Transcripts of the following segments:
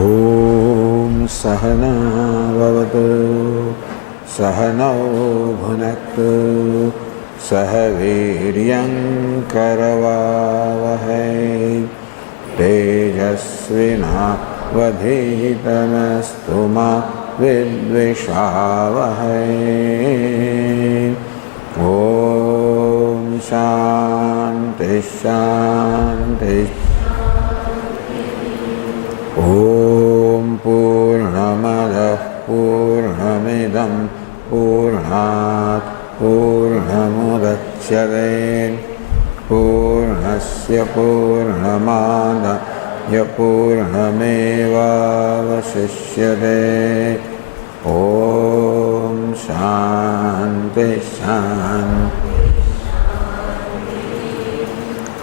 ॐ सहना भवतु सहनौ भुनक्तु सह वीर्यं करवावहै तेजस्विनावधीतमस्तु मा विद्विषावहै। ॐ शान्ति शान्ति। ॐ पूर्णमदः पूर्णमिदं पूर्णात् पूर्णमुदच्यते पूर्णस्य पूर्णमादाय पूर्णमेवावशिष्यते। ॐ शान्ति शान्ति।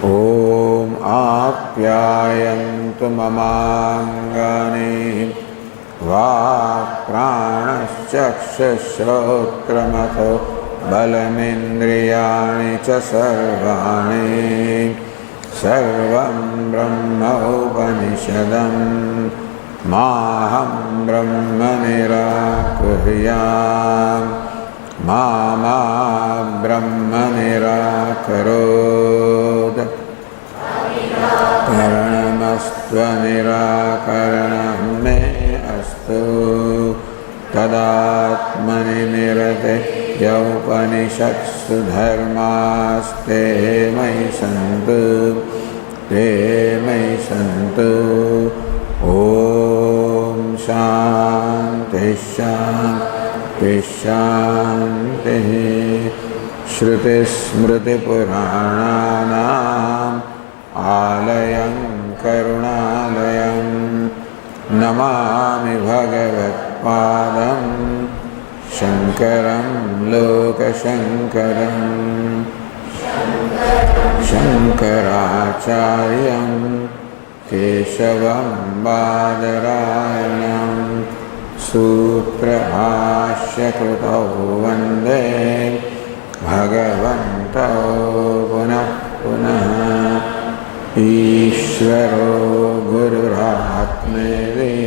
ॐ आप्यायन्तु ममाङ्गानि वाक्प्राणश्चक्षुश्रोत्रमथो बलमिन्द्रियाणि च सर्वाणि सर्वं ब्रह्मोपनिषदं माहं ब्रह्म निराकुर्याम् मा ब्रह्म निराकरोत्। करणमस्त्वनिराकरणं मे अस्तु तदात्मनि निरते यौपनिषत्सु धर्मास्ते मयि सन्तु ते मयि सन्तु। ॐ शान्ति शान्ति शान्तिः। श्रुतिस्मृतिपुराणानाम् आलयं करुणालयं नमामि भगवत्पादं शङ्करं लोकशङ्करं शङ्कराचार्यं केशवं बादरायणं सूत्रभाष्यकृतौ वन्दे भगवन्तौ पुनः पुनः। ईश्वरो गुरुरात्मेति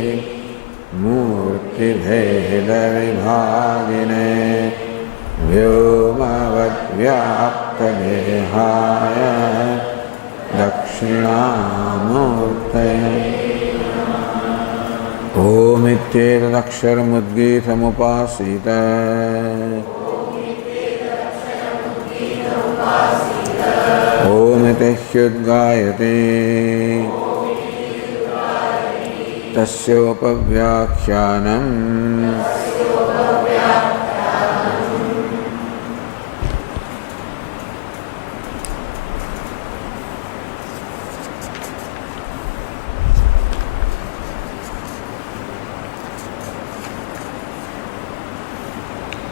मूर्तिभेदविभागिने व्योमवद्व्याप्तदेहाय दक्षिणामूर्तये। ओमित्येतदक्षरमुद्गीतमुपासीत ओमिति ह्युद्गायते तस्योपव्याख्यानम्।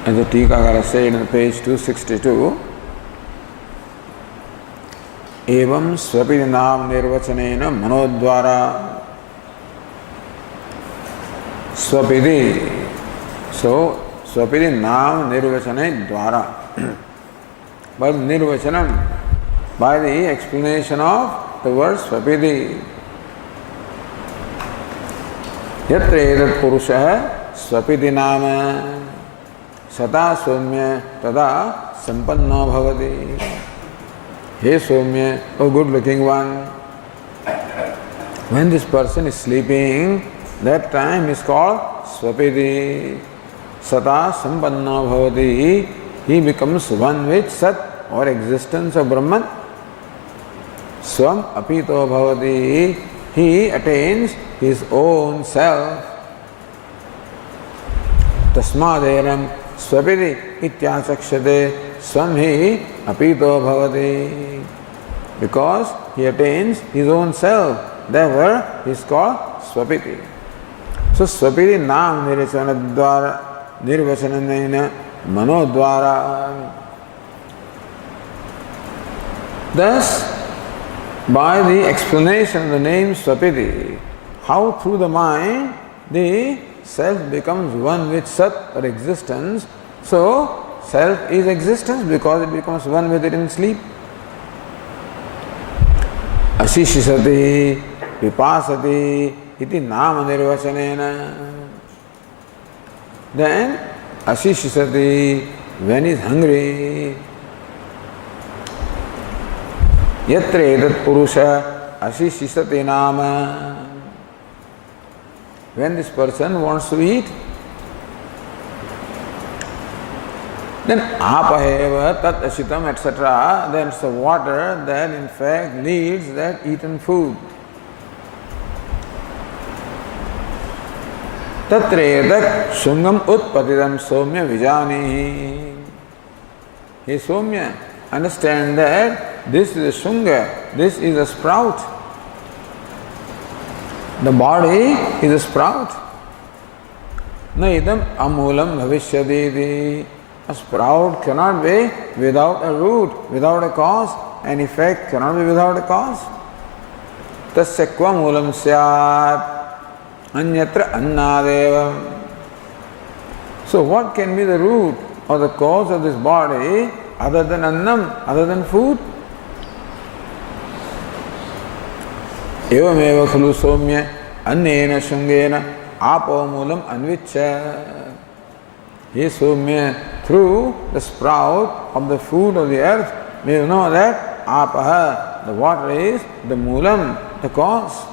And the Tikakara said on page 262, एवं स्वपिति नाम निर्वचनेन मनोद्वारा स्वपिति स्वपिति नाम निर्वचने द्वारा but निर्वचनम by the explanation of the word स्वपिति यत्र एतत् पुरुषः स्वपिति नाम सदा सौम्य तदा संपन्नो भवति। Hey Soumya, oh good looking one. When this person is sleeping, that time is called Swapiti. Sata Sampanno Bhavati. He becomes one with Sat or existence of Brahman. Swam Apito Bhavati. He attains his own self. Tasmaderam Swapiti Ityasakshate Swam hi apito bhavati. Because he attains his own self, therefore he is called Swapiti. So Swapiti naam nirvachanena manodvara. Thus, by the explanation of the name Swapiti, how through the mind the self becomes one with Sat or existence. So self is existence because it becomes one with it in sleep. Ashishisati, vipasati, iti nama nirvacanena. Then ashishisati, when he is hungry. Yatra etat purusha ashishisati nama. When this person wants to eat, then apaheva tat ashitam etc. Then it's the water that in fact leads that eaten food. Tatre shungam utpatidam somya vijani. Hey Somya, understand that this is a shunga, this is a sprout. The body is a sprout. Na idam amulam bhavishyadidi. A sprout cannot be without a root, without a cause. An effect cannot be without a cause. Tasya kva mulam syat. Anyatra annadeva. So what can be the root or the cause of this body other than annam, other than food? Evameva khulu somya annena shungena apo mulam anvicha. He Somya, through the sprout of the food of the earth, may you know that apaha, the water is the mulam, the cause.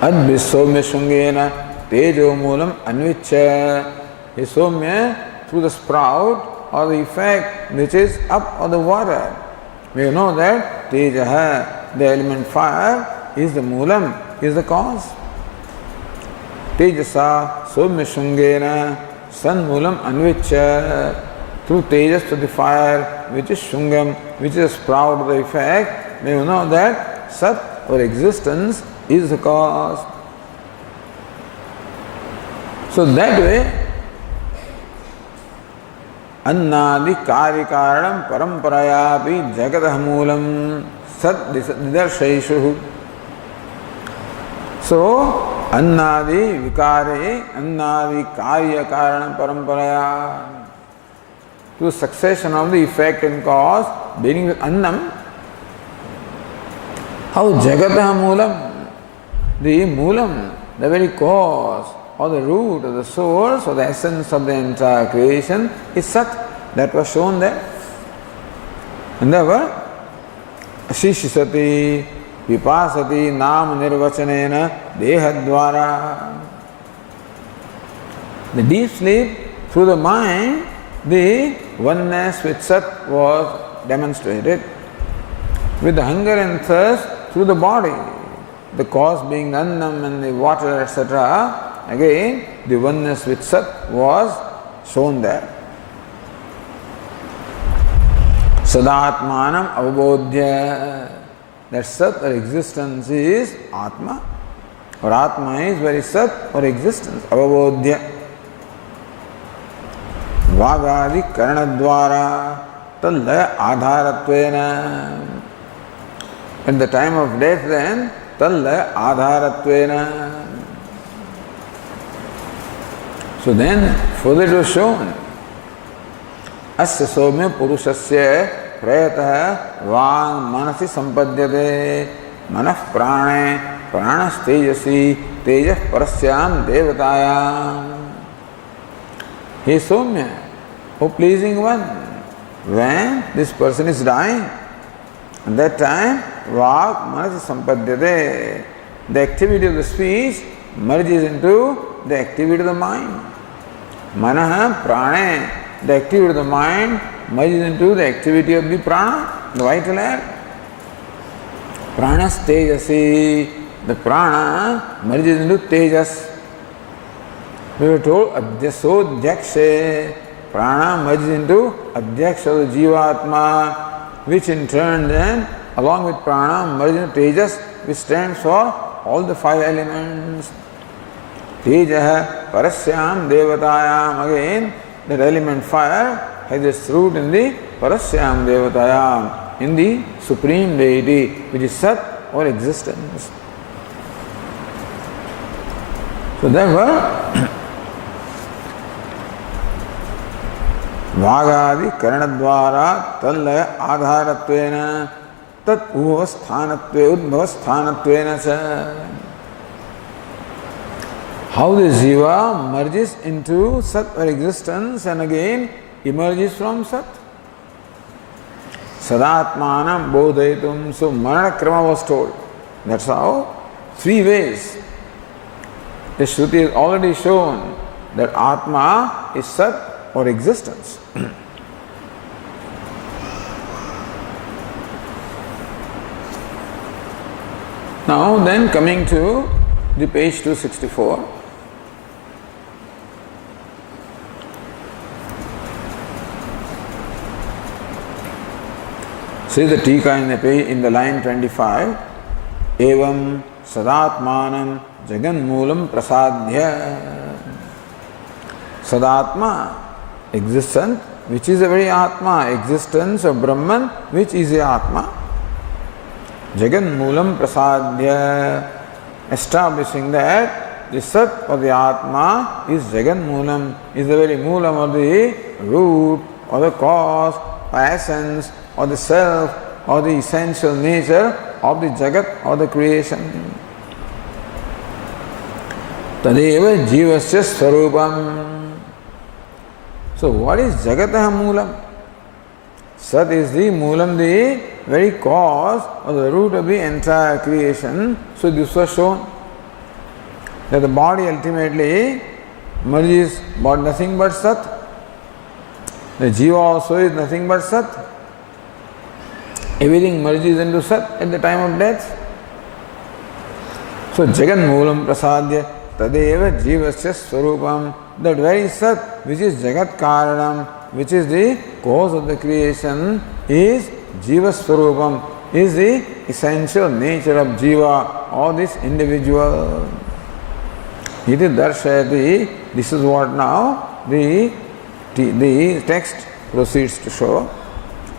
Adbhi Somya shungena tejo mulam anvicha. He Somya, through the sprout or the effect which is up of the water, may you know that tejaha, the element fire, is the mulam, is the cause. Tejasa Somya shungena san-mulam anvicha. Through tejas to the fire, which is shungam, which is a sprout of the effect, may you know that sat or existence is the cause. So that way, annadi karikaranam paramparayapi jagatah mulam sat nidarshaishu. So, annadi vikare, annadi karya karanam paramparaya. To succession of the effect and cause, beginning with annam. How jagatah mulam, the mulam, the very cause, or the root, or the source, or the essence of the entire creation is sat. That was shown there. And therefore, ashishisati vipasati nam nirvachanena dehadvara. The deep sleep, through the mind, the oneness with Sat was demonstrated. With the hunger and thirst, through the body, the cause being the annam and the water, etc. Again, the oneness with Sat was shown there. Sadatmanam avabodhya. That Sat or existence is Atma, or Atma is very Sat or existence, avabodhya. Vagadi karanadvara tallaya adharatvena. At the time of death then, tallaya adharatvena. So then, further it was shown, asya somya purushasya prayatah vang manasi sampadyate manah prane pranas tejasi tejas parasyam devatayam. He Somya, O pleasing one, when this person is dying, at that time, vak manasi sampadyate, the activity of the speech merges into the activity of the mind. Manah prane, the activity of the mind merges into the activity of the prana, the vital air. Pranas tejasi, the prana merges into tejas. We were told adhyaso dhyakshe, prana merges into adhyaksha, the jivatma, which in turn then, along with prana, merges into tejas, which stands for all the five elements. Tejaha parasyam devatayam, again, that element fire has its root in the parasyam devatayam, in the supreme deity, which is Sat or existence. So therefore, Vagadi karanadvara tallaya adharatvena. tat ubhavasthanatve udbhavasthanatveena cha. How the jiva merges into Sat or existence and again emerges from Sat. Sadatmanam bodhaitum. So Marana Krama was told. That's how 3 ways. The Shruti has already shown that Atma is Sat or existence. Now then coming to the page 264. See the Tika in the page, in the line 25. Evam sadatmanam jagan moolam prasadhya. Sadatma, existence, which is a very Atma, existence of Brahman, which is a Atma. Jagan moolam prasadhya, establishing that the Sat or the Atma is Jagan moolam, is the very moolam or the root or the cause or essence or the self or the essential nature of the Jagat or the creation. Tadeva jivasya swarupam. So what is Jagataha moolam? Sat is the moolam, the very cause or the root of the entire creation. So this was shown that the body ultimately merges but nothing but Sat. The Jiva also is nothing but Sat. Everything merges into Sat at the time of death. So Jagan moolam prasadya tadeva jivasya swarupam. That very Sat which is Jagat Karanam, which is the cause of the creation, is Jiva Swarupam, is the essential nature of Jiva or this individual. Iti darshayati. This is what now the text proceeds to show.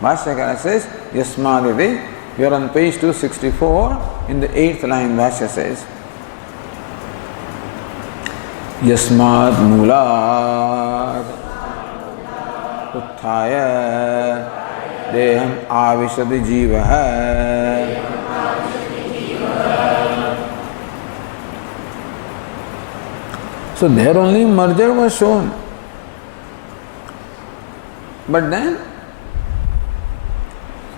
Bhashyakara says, Yasmaditi. We are on page 264 in the 8th line. Bhashya says, Yasmad Mulat Utthaya Deham Avishadi Jivaha. So there only merger was shown. But then,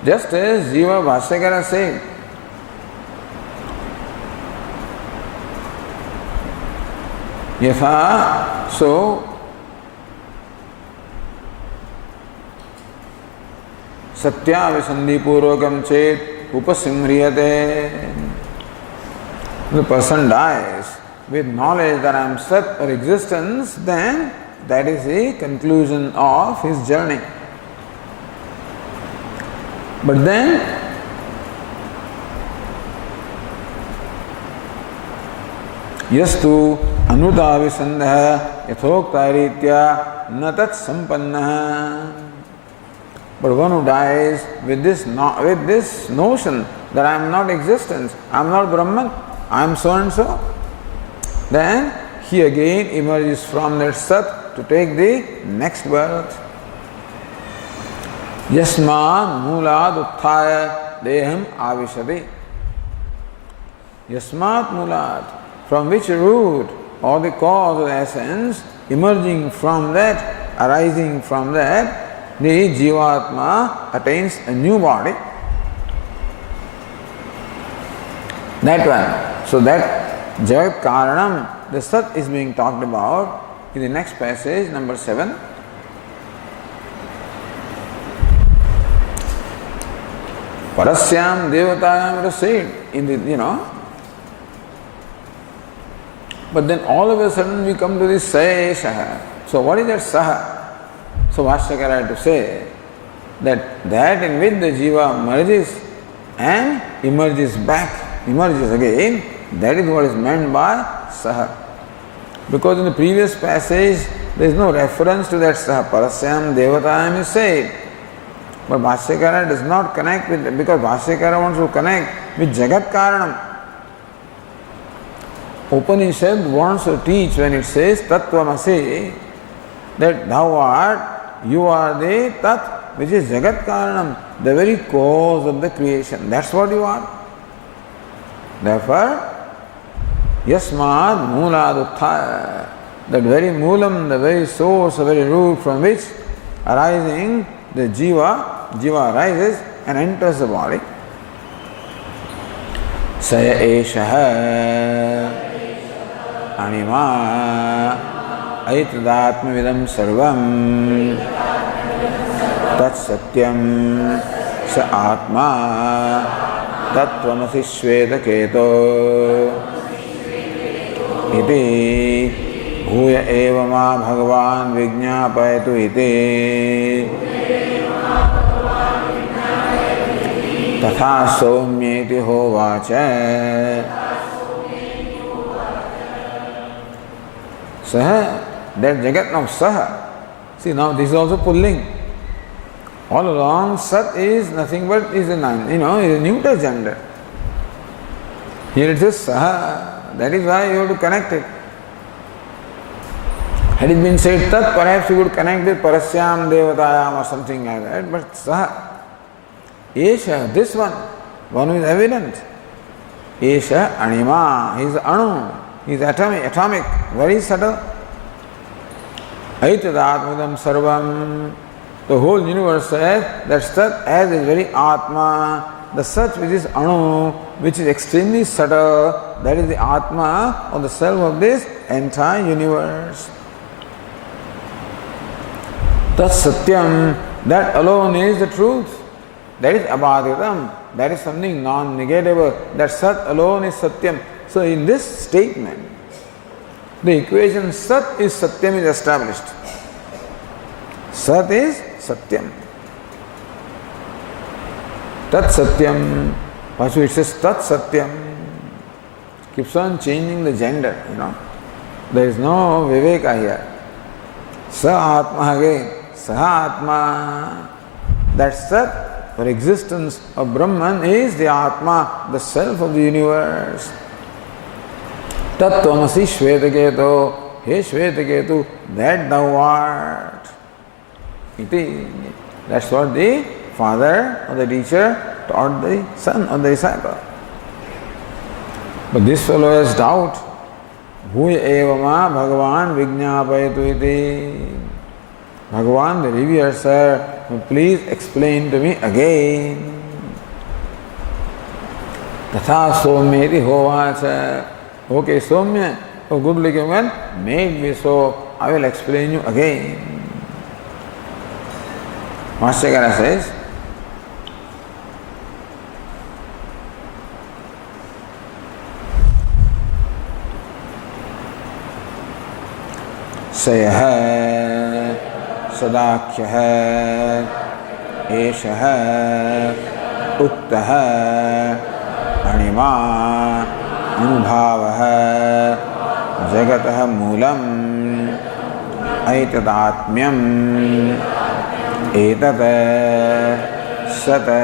just as Jiva Bhashyakara said, Yatha, so Satya Visandhi Purvakam Chet Upasimriyate. The person dies with knowledge that I am Sat or existence, then that is the conclusion of his journey. But then yastu anutavisandha yathoktaritya natat sampanna. But one who dies with this notion that I am not existence, I am not Brahman, I am so and so, then he again emerges from that Sat to take the next birth. Yasmad mulad utthaya deham avishadi. Yasmat mulad, from which root or the cause or the essence, emerging from that, arising from that, the Jivatma attains a new body. That one. So that Jagat Karanam, the Sat is being talked about in the next passage, number 7. Parasyam Devatayam, it was said in the, But then all of a sudden we come to this Saeshaha. So what is that Saha? So Bhashyakara had to say that in which the Jiva merges and emerges again, that is what is meant by Saha. Because in the previous passage there is no reference to that Saha. Parasyam Devatayam is said. But Bhashyakara does not connect with it, because Bhashyakara wants to connect with Jagat Karanam. Upanishad wants to teach when it says Tattvamasi, that thou art, you are the Tat which is Jagat Karanam, the very cause of the creation. That's what you are. Therefore, Yasmad Moolad Utthaya, that very Moolam, the very source, the very root from which arising the Jiva arises and enters the body. Saya Eshaha Anima Aitadatmavidam Sarvam Tat Satyam Sa Atma Tattvamasi Shveta Keto Iti Bhuya eva ma Bhagavan Vijñāpayatu iti Tatha Somyeti Hovacha. Saha, that Jagat now Saha. See, now this is also pulling. All along, Sat is nothing but is a neuter gender. Here it is Saha. That is why you have to connect it. Had it been said Tat, perhaps you would connect with Parasyam Devatayam or something like that. But Saha, Esha, this one who is evident. Esha Anima, he is Anu, he is atomic, very subtle. Aitadatmadam Sarvam, the whole universe says that Sat as is very Atma, the Sat which is Anu, which is extremely subtle, that is the Atma or the self of this entire universe. Tat Satyam, that alone is the truth. That is abhaditam, that is something non-negatable, that Sat alone is Satyam. So in this statement, the equation Sat is Satyam is established. Sat is Satyam. Tat Satyam, also it says Tat Satyam, keeps on changing the gender, There is no Viveka here. Sa Atma again, Saha Atma, that Sat, for existence of Brahman is the Atma, the self of the universe. Tattvamasi Shvetaketu, He Shvetaketu, that thou art. That's what the father or the teacher taught the son or the disciple. But this fellow has doubt. Bhuya eva ma Bhagavan Vijñāpayatu iti. Bhagavan, the reviewer, sir, please explain to me again. Tatha Somyeti Hovacha. Okay, Somya, oh good looking one, made me so, I will explain you again. Master says, Sayaha Sadakyaha Eshaha Uktaha Anima Anubhavaha Jagataha Moolam Aitadatmyam Etata Sata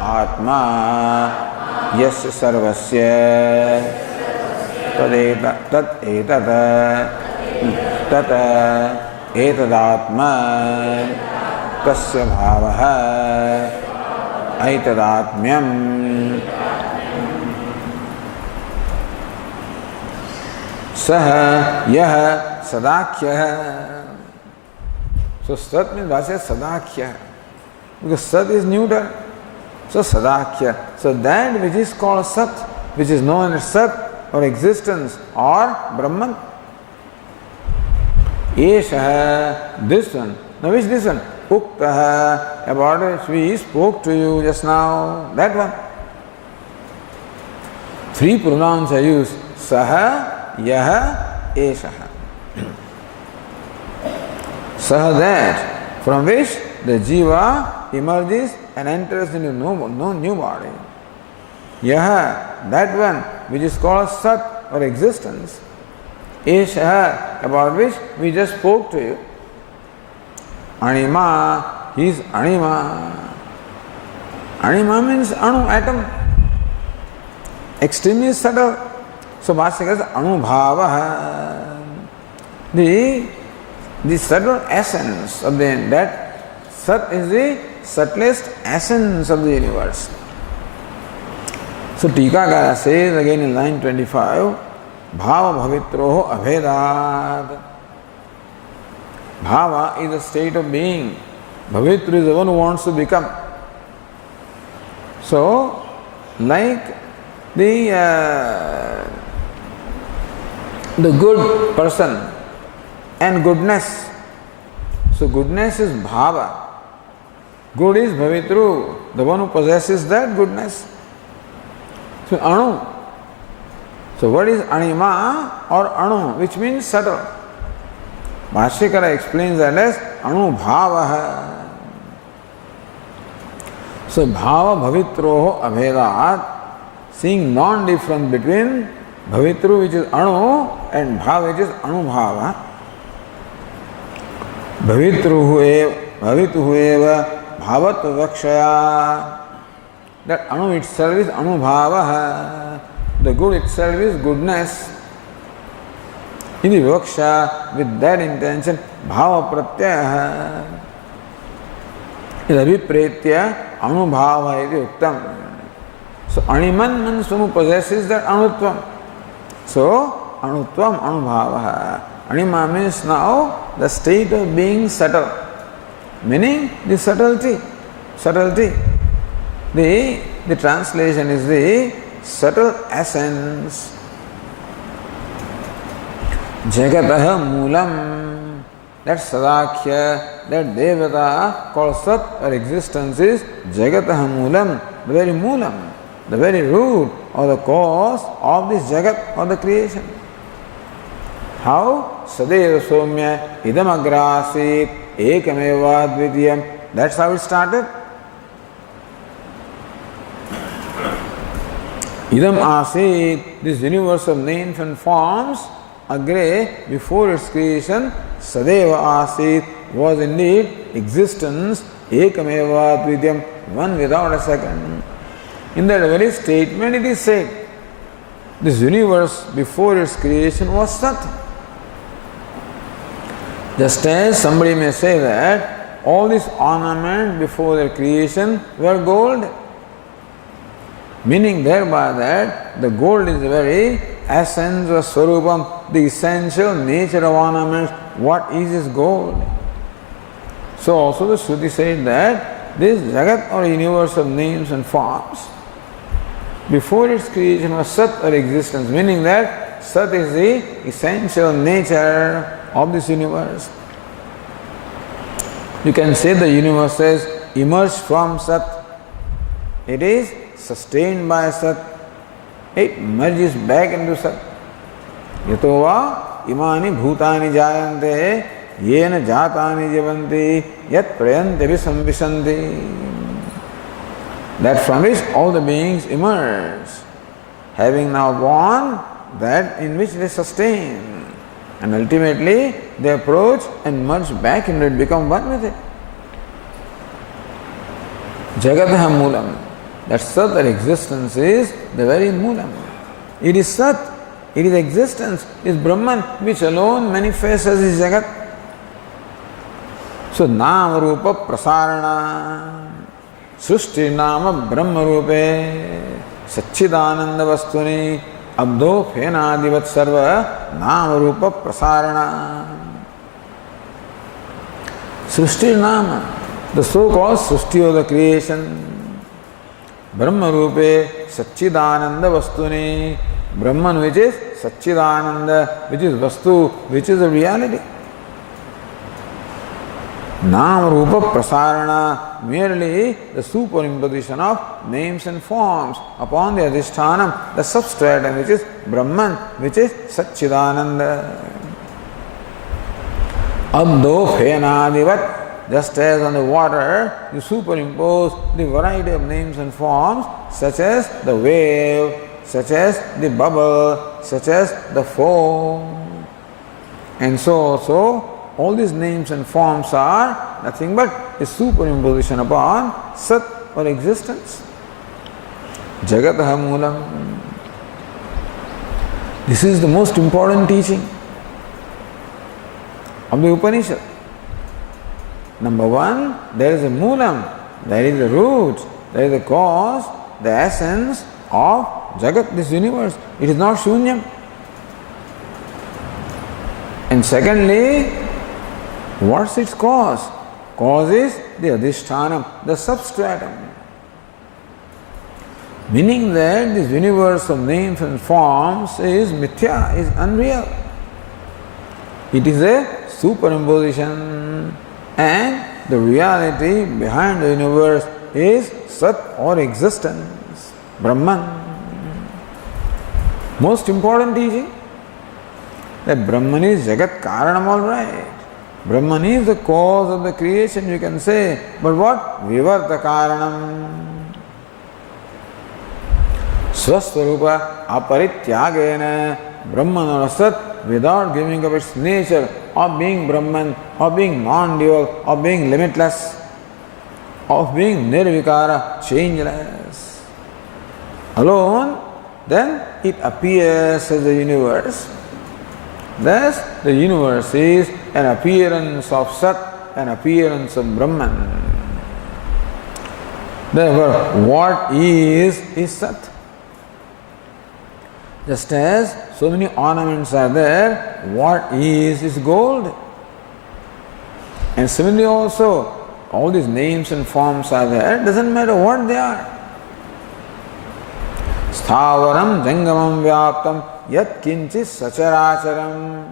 Atma Yasya Sarvasya Tat etata Tata etadatma tasya bhavaha aitadatmyam saha yaha sadakya. So Sat means Bhasya sadakya, because Sat is neuter. So sadakya. So that which is called Sat, which is known as Sat or existence or Brahman. Eshaha, this one. Now which this one? Uktaha, about which we spoke to you just now. That one. Three pronouns are used. Saha, Yaha, Eshaha. Saha, that from which the Jiva emerges and enters into no new body. Yaha, that one which is called Sat or existence. Eshaha, about which we just spoke to you. Anima, he is Anima. Anima means Anu, atom. Extremely subtle. So Bhasya says Anubhavaha. The subtle essence of that Sat is the subtlest essence of the universe. So Tikakara says again in line 25, Bhava bhavitroho abhedat. Bhava is a state of being. Bhavitra is the one who wants to become. So, like the good person and goodness. So goodness is bhava. Good is bhavitru, the one who possesses that goodness. So anu. So what is anima or anu, which means subtle? Bhashyakara explains that as anu bhava. So bhava bhavitroho abhedat, seeing non-difference between bhavitru, which is anu, and bhava, which is anubhava. Bhavitruhu eva bhavat vakshaya. That anu itself is anubhava. The good itself is goodness. In the vaksha, with that intention, bhava pratyaya is abhipretya anubhava iti uktam. So animan means one who possesses that anutvam. So anutvam anubhava. Anima means now the state of being subtle, meaning the subtlety. The translation is the subtle essence. Jagataha moolam, that Sadakhya, that Devata called Sat or existence is Jagataha moolam, the very moolam, the very root or the cause of this Jagat or the creation. How? Sadeva Somya idam agrasit ekameva dvidiyam. That's how it started. Idam asit, this universe of names and forms, agre, before its creation, Sadeva asit, was indeed existence, ekameva dvidiyam, one without a second. In that very statement it is said, this universe before its creation was Sat. Just as somebody may say that all these ornaments before their creation were gold, meaning thereby that the gold is the very essence or swarupam, the essential nature of ornaments. What is gold? So also the Shruti said that this Jagat or universe of names and forms, before its creation was Sat or existence, meaning that Sat is the essential nature of this universe. You can say the universe is emerged from Sat. It is sustained by Sat. It merges back into Sat. Yato va imani bhutani jayante yena jatani javanti yat prayanti visamvisanti. That from which all the beings emerge, having now born that in which they sustain. And ultimately they approach and merge back into it, become one with it. Jagataha moolam. That Sat or existence is the very moolam. It is Sat, it is existence, it is Brahman, which alone manifests as is Jagat. So Nama Rupa Prasarana, Srushti Nama Brahma Rupe, Satchidananda Vastuni, Abdo Phenadivat Sarva, Nama Rupa Prasarana. Srushti Nama, the so-called Srushti of the creation. Brahma Rupe, Satchidananda Vastuni, Brahman which is Satchidananda, which is Vastu, which is a reality. Nama Rupa Prasarana, merely the superimposition of names and forms upon the Adhishthanam, the substratum which is Brahman, which is Satchidananda. Abdo Phenadivat, just as on the water you superimpose the variety of names and forms, such as the wave, such as the bubble, such as the foam. And so also, all these names and forms are nothing but a superimposition upon Sat or existence. Jagataha moolam. This is the most important teaching of the Upanishad. Number one, there is a moolam, there is the root, there is the cause, the essence of Jagat, this universe. It is not Shunyam. And secondly, what's its cause? Cause is the Adhishtanam, the substratum. Meaning that this universe of names and forms is mithya, is unreal. It is a superimposition, and the reality behind the universe is Sat or existence, Brahman. Most important teaching, that Brahman is Jagat Karanam, all right. Brahman is the cause of the creation, you can say, but what? Vivarta Karanam. Swaswarupa aparityagena, Brahman or Sat, without giving up its nature of being Brahman, of being non-dual, of being limitless, of being nirvikara, changeless alone, then it appears as the universe. Thus, the universe is an appearance of Sat, an appearance of Brahman. Therefore, what is Sat? Just as so many ornaments are there, what is gold? And similarly also, all these names and forms are there, doesn't matter what they are. Sthavaram jangamam vyaptam yat kinchis sacharacharam.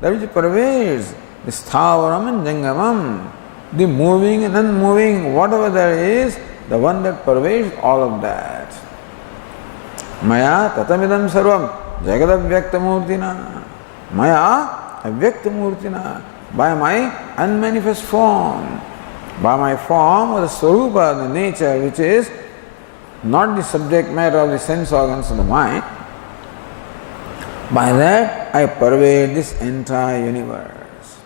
That which pervades the sthavaram and jangamam, the moving and unmoving, whatever there is, the one that pervades all of that. Maya tatamidam sarvam jagadavyaktamurtina. Maya avyaktamurtina. By my unmanifest form, by my form or the swarupa, the nature which is not the subject matter of the sense organs of the mind, by that I pervade this entire universe.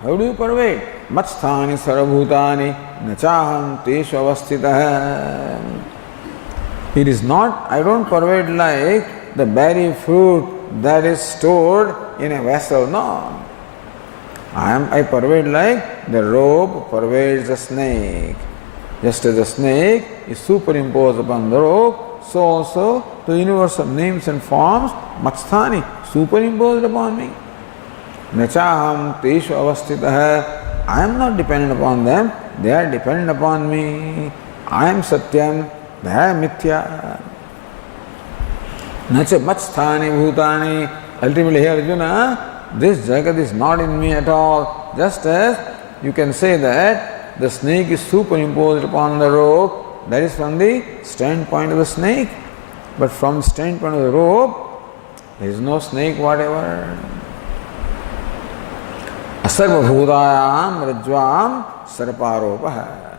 How do you pervade? Matsthani sarvabhutani nachaham teshu avasthitah. It is not, I don't pervade like the berry fruit that is stored in a vessel, no. I pervade like the rope pervades the snake. Just as the snake is superimposed upon the rope, so also the universe of names and forms, Matsthani, superimposed upon me. Nachaham teshu avasthitah. I am not dependent upon them, they are dependent upon me. I am Satyam, they are Mithya. Nacha Matsthani bhutani. Ultimately here Arjuna, this Jagat is not in me at all. Just as you can say that the snake is superimposed upon the rope, that is from the standpoint of the snake. But from the standpoint of the rope, there is no snake whatever. Asarva bhutayam rajvam sarparopaha.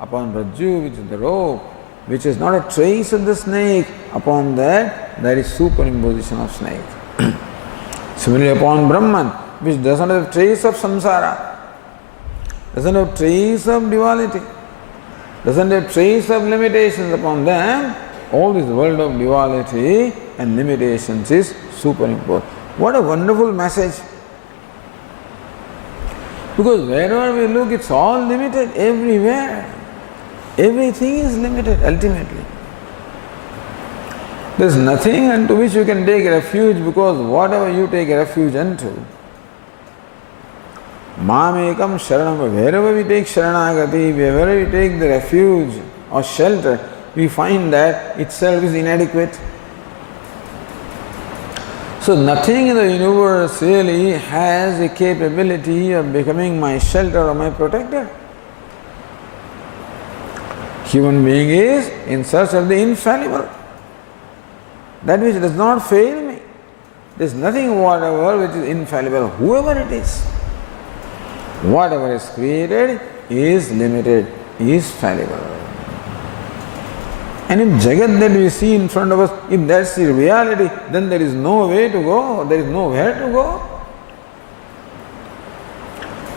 Upon Rajju, which is the rope, which is not a trace of the snake, upon that there is superimposition of snake. Similarly upon Brahman, which doesn't have trace of samsara, doesn't have trace of duality, doesn't have trace of limitations, upon them all this world of duality and limitations is superimposed. What a wonderful message! Because wherever we look, it's all limited, everywhere. Everything is limited ultimately. There is nothing unto which you can take refuge, because whatever you take refuge unto, Mamekam Sharanam, wherever we take Sharanagati, wherever we take the refuge or shelter, we find that itself is inadequate. So nothing in the universe really has a capability of becoming my shelter or my protector. Human being is in search of the infallible, that which does not fail me. There is nothing whatever which is infallible, whoever it is. Whatever is created is limited, is fallible. And if Jagat that we see in front of us, if that's the reality, then there is no way to go, there is nowhere to go.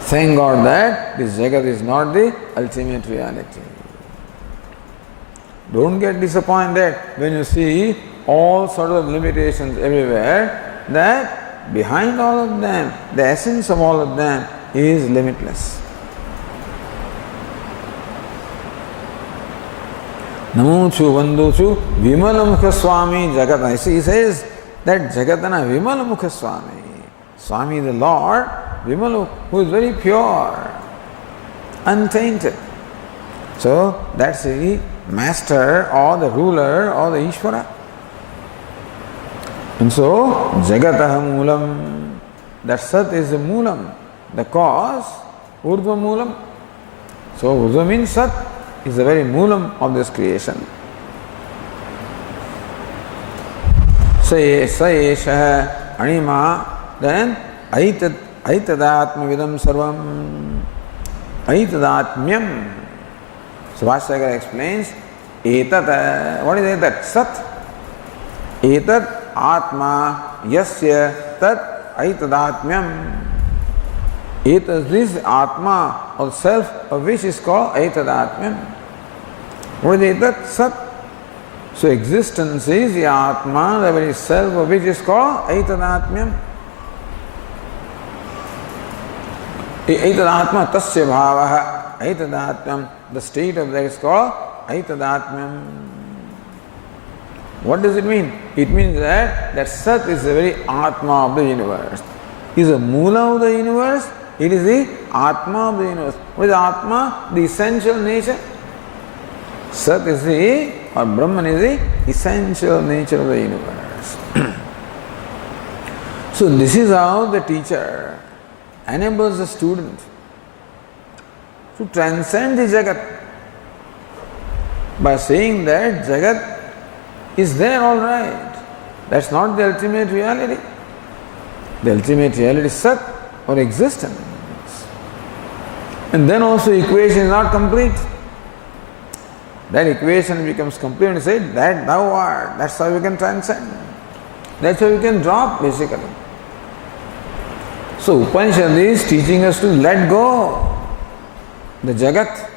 Thank God that this Jagat is not the ultimate reality. Don't get disappointed when you see all sorts of limitations everywhere, that behind all of them, the essence of all of them is limitless. Namuchu Vanduchu Vimalamukha Swami Jagat. He says that Jagatana Vimalamukha Swami. Swami the Lord, Vimalu, who is very pure, untainted. So that's the master or the ruler or the Ishvara. And so Jagataha Moolam, that Sat is the Moolam, the cause, Urdhva Moolam. So Urdhva means Sat is the very Moolam of this creation. Sayesha Anima, then Aitadatma Vidam Sarvam, Aitadatmyam. So Vashyakara explains, Etat, what is Etat? Sat. Etat Atma Yasya Tat Aitadatmyam. Etat, this Atma or self of which is called Aitadatmyam. What is Etat? Sat. So existence is the Atma, the very self of which is called Aitadatmyam. Aitadatma tasya bhavaha. Aitadatmyam, the state of that is called Aitadatmyam. What does it mean? It means that Sat is the very Atma of the universe. Is the Moola of the universe, it is the Atma of the universe. What is Atma? The essential nature. Sat is the, or Brahman is the essential nature of the universe. So this is how the teacher enables the student to transcend the Jagat by saying that Jagat is there all right. That's not the ultimate reality. The ultimate reality is Sat or existence. And then also equation is not complete. That equation becomes complete and say that thou art. That's how you can transcend. That's how you can drop basically. So Upanishad is teaching us to let go the Jagat,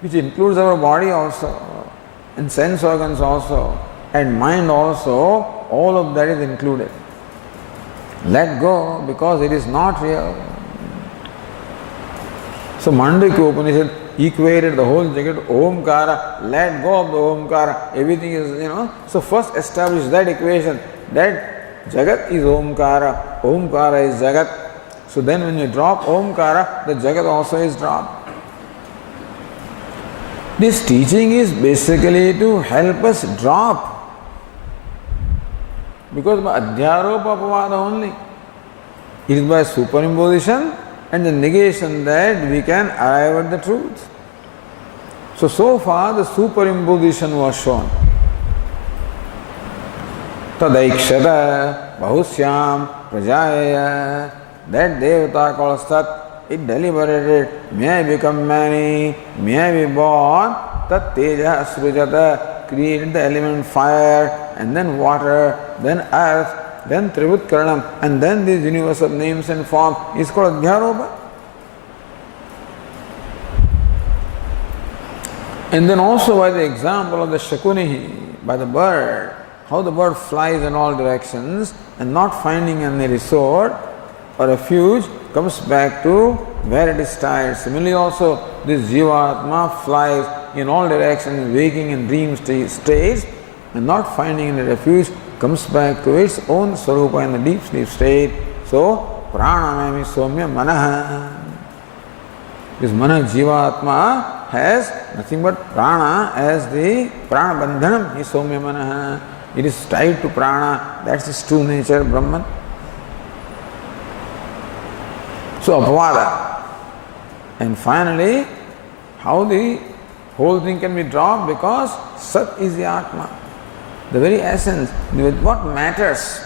which includes our body also, and sense organs also, and mind also, all of that is included. Let go because it is not real. So Mandukya Upanishad equated the whole Jagat, Omkara, let go of the Omkara, everything is, So first establish that equation, that Jagat is Omkara, Omkara is Jagat. So then when you drop Omkara, the Jagat also is dropped. This teaching is basically to help us drop. Because by Adhyaropa Apavada only. It is by superimposition and the negation that we can arrive at the truth. So far the superimposition was shown. Tadaikshata Bahusyam Prajaya, that Devata called Sat, it deliberated, may I become many, may I be born, Tat Teja Srujata, created the element fire, and then water, then earth, then Trivutkaranam, and then this universe of names and form is called Adhyaropa. And then also by the example of the Shakuni, by the bird, how the bird flies in all directions and not finding any resort or refuge, comes back to where it is tired. Similarly also, this Jivatma flies in all directions, waking in dream states, and not finding any refuge, comes back to its own Swarupa in the deep sleep state. So, Pranamami Somya Manaha. This Mana Jivatma has nothing but Prana as the Prana Bandhanam, is Somya Manaha. It is tied to Prana, that's its true nature, Brahman. So Apavada. And finally, how the whole thing can be dropped? Because Sat is the Atma, the very essence, what matters.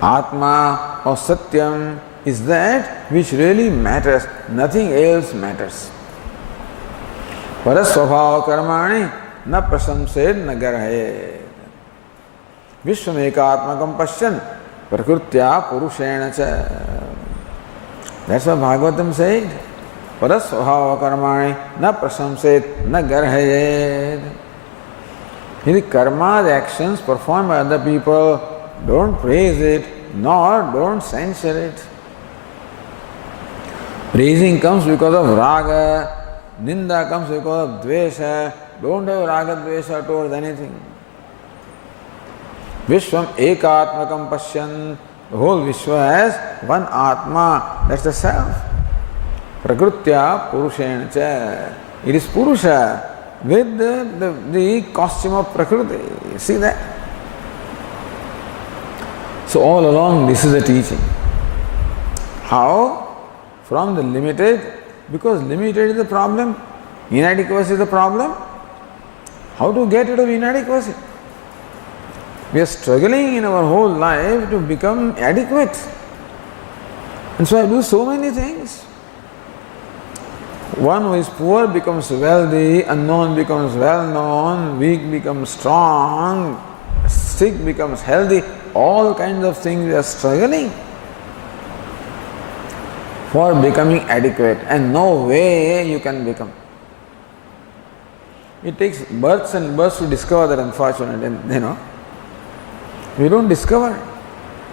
Atma or Satyam is that which really matters, nothing else matters. Parasvabhava karmani na prasamsed na garhe. Vishwamekatmakam pashyan prakrutya purushena cha. That's what Bhagavatam said. Parasvabhava karmani na prasamsed na garhayed. The karma, the actions performed by other people, don't praise it, nor don't censure it. Praising comes because of raga, ninda comes because of dvesha. Don't have raga dvesha towards anything. Vishwam ekatmakam pashyan. The whole Vishwa has one Atma, that's the self. Prakrutya Purushena cha. It is Purusha with the costume of Prakriti. You see that? So all along this is the teaching. How? From the limited, because limited is the problem, inadequacy is the problem. How to get rid of inadequacy? We are struggling in our whole life to become adequate. And so I do so many things. One who is poor becomes wealthy, unknown becomes well known, weak becomes strong, sick becomes healthy. All kinds of things we are struggling for becoming adequate, and no way you can become. It takes births and births to discover that, unfortunately, we don't discover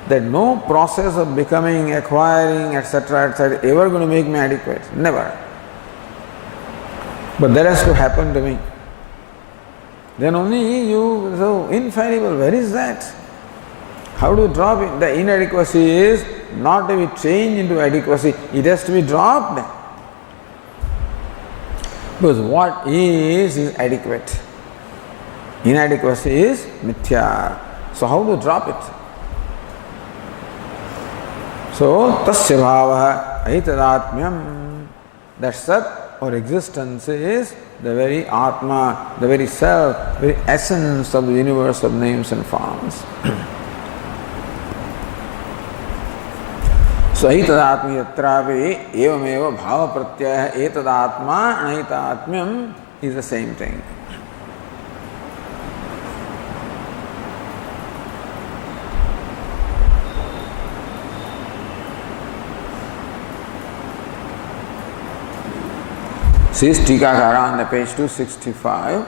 that no process of becoming, acquiring, etc., ever going to make me adequate. Never. But that has to happen to me. Then only you, so infallible, where is that? How do you drop it? The inadequacy is not to be changed into adequacy, it has to be dropped. Because what is adequate. Inadequacy is mithya. So how to drop it? So tasya bhavaha aitadatmyam. That sat or existence is the very Atma, the very self, very essence of the universe of names and forms. So aitadatmi yatrapi evameva bhava pratyaya etadatma anaitatmyam is the same thing. Says Tikakara on the page 265.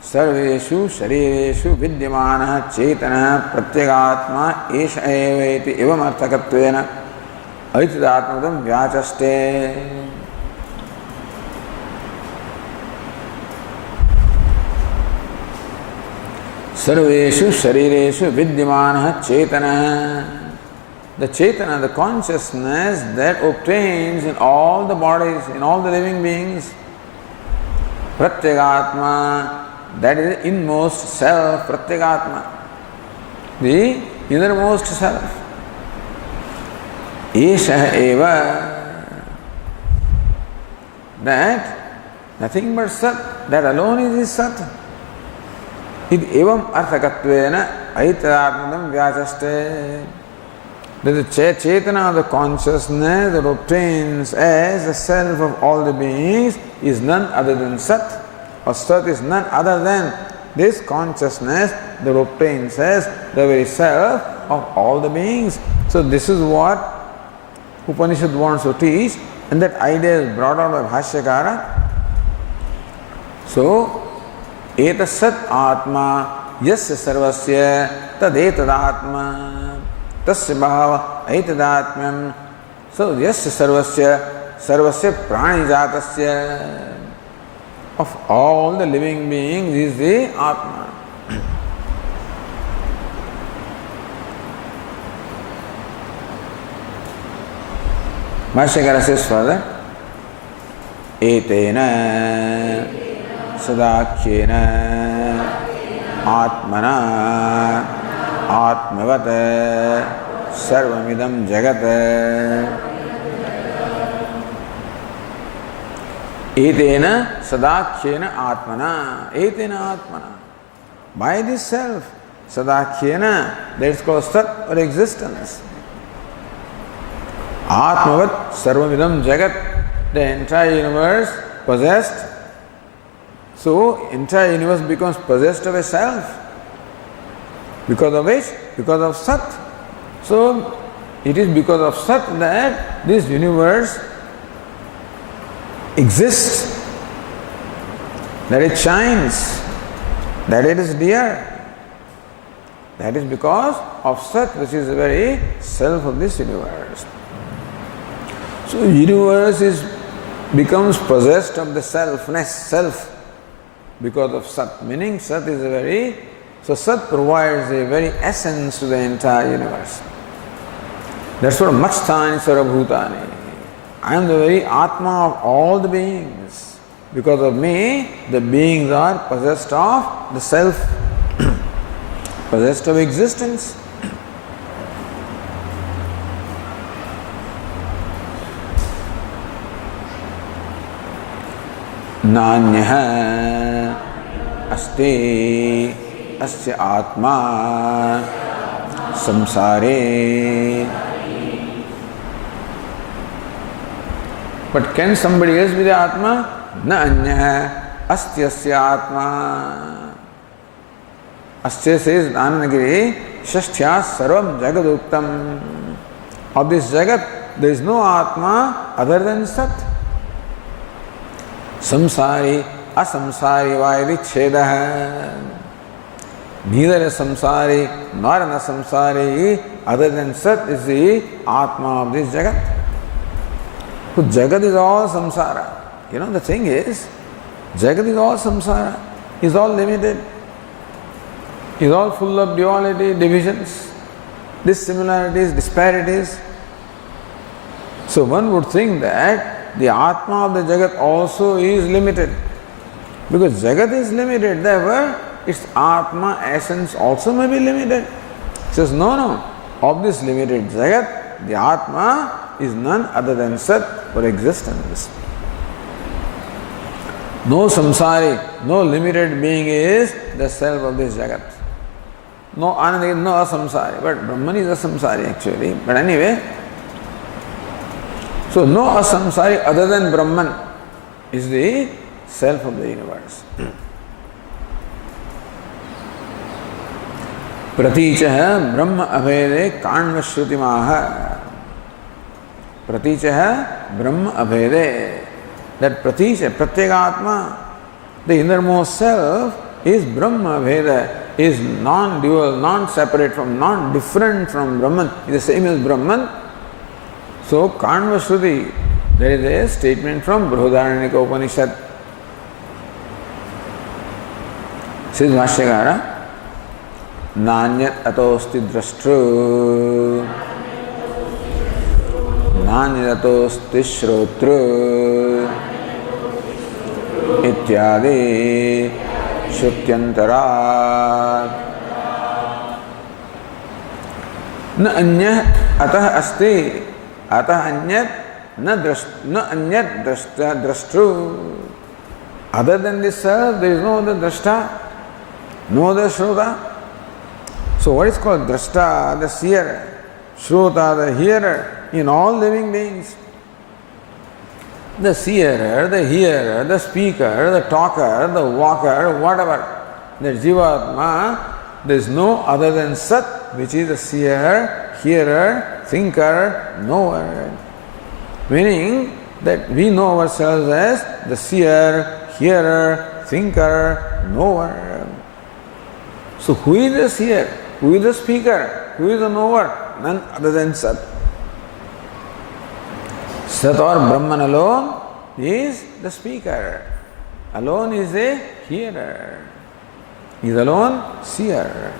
Sarveshu sharireshu vidyamana chetana pratyagatma esha eveti evam arthakatvena aitadatmadam vyachaste. Sarveshu sharireshu vidyamana chetana. The Chetana, the consciousness that obtains in all the bodies, in all the living beings. Pratyagatma, that is the inmost self, Pratyagatma, the innermost self. Esha eva, that nothing but Sat, that alone is his Sat. Id evam arthakatvena aitadatmadam vyachaste. That the Chetana, the consciousness that obtains as the self of all the beings is none other than Sat, or Sat is none other than this consciousness that obtains as the very self of all the beings. So this is what Upanishad wants to teach, and that idea is brought out by Bhashyakara. So, etasat atma yasya sarvasya tadetatma. Tasya bhava aitadatmyam. So, yasya sarvasya prani jatasya. Of all the living beings is the Atma. Bhashyakara says further, etena sadakhyena atmana atmavat sarvamidam jagat. Etena sadakhyena atmana. Etena atmana. By this self, sadakhyena, that is called Sat or existence. Atmavat sarvamidam jagat, the entire universe possessed. So, entire universe becomes possessed of a self. Because of which? Because of Sat. So, it is because of Sat that this universe exists, that it shines, that it is dear. That is because of Sat, which is the very self of this universe. So universe becomes possessed of the selfness, self, because of Sat. Meaning Sat is so Sat provides a very essence to the entire universe. That's what Matstani Sarabhutani. I am the very Atma of all the beings. Because of me, the beings are possessed of the self, possessed of existence. नान्यः अस्ति अस्य आत्मा संसारे. But can somebody else be the Atma? Na anyah asti asya Atma. Asya says Anandagiri, Shasthya sarvam jagaduktam. Of this jagat, there is no Atma other than Sat. Samsari, asamsari vairi chedah. Neither a samsari nor an asamsari other than Sat is the Atma of this jagat. So jagat is all samsara. You know, the thing is, jagat is all samsara, is all limited, is all full of duality, divisions, dissimilarities, disparities. So one would think that the Atma of the jagat also is limited. Because jagat is limited, therefore its Atma essence also may be limited. He says, no. Of this limited jagat, the Atma is none other than Sat for existence. No samsari, no limited being is the self of this jagat. No ananda, no asamsari, but Brahman is a samsari actually. But anyway, so no asamsari other than Brahman is the self of the universe. Pratīcha Brahma abhede kanvashrutimāha. Pratīcha Brahma abhede. That pratīcha, pratyagatma, the innermost self is Brahma abheda, is non-dual, non-separate from, non-different from Brahman, is the same as Brahman. So Kanvashruti, there is a statement from Brihadaranyaka Upanishad. Says Bhashyakara, Nanyat atosti drashtru, Nanyat atosti shrotru, Ityadi Shrutyantara. Na anyah atah asti, atah anyat na anyat drashtru. Other than this self, there is no other drashta, no other shrota. So what is called drashta, the seer, shrota, the hearer in all living beings? The seer, the hearer, the speaker, the talker, the walker, whatever, the Jivatma, there is no other than Sat, which is the seer, hearer, thinker, knower. Meaning that we know ourselves as the seer, hearer, thinker, knower. So who is the seer? Who is the speaker? Who is the knower? None other than Sat. Sat or Brahman alone is the speaker. Alone is a hearer. He is alone seer.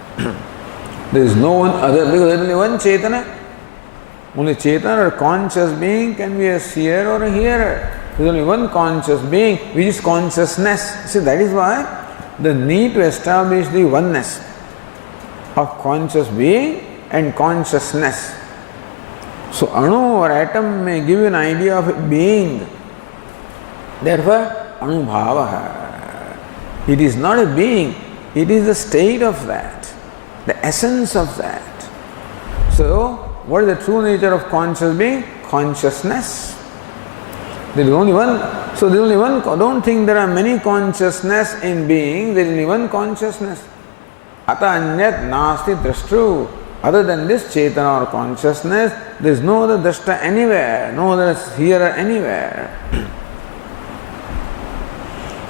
There is no one other, because there is only one Chaitanya. Only Chaitanya or conscious being can be a seer or a hearer. There is only one conscious being, which is consciousness. See, that is why the need to establish the oneness of conscious being and consciousness. So, Anu or atom may give you an idea of a being. Therefore, Anubhavaha. It is not a being, it is the state of that, the essence of that. So, what is the true nature of conscious being? Consciousness. There is only one. So, there is only one. Don't think there are many consciousness in being. There is only one consciousness. Ata anyat nasti drashtru. Other than this Chaitanya or consciousness, there is no other drashta anywhere, no other hearer anywhere.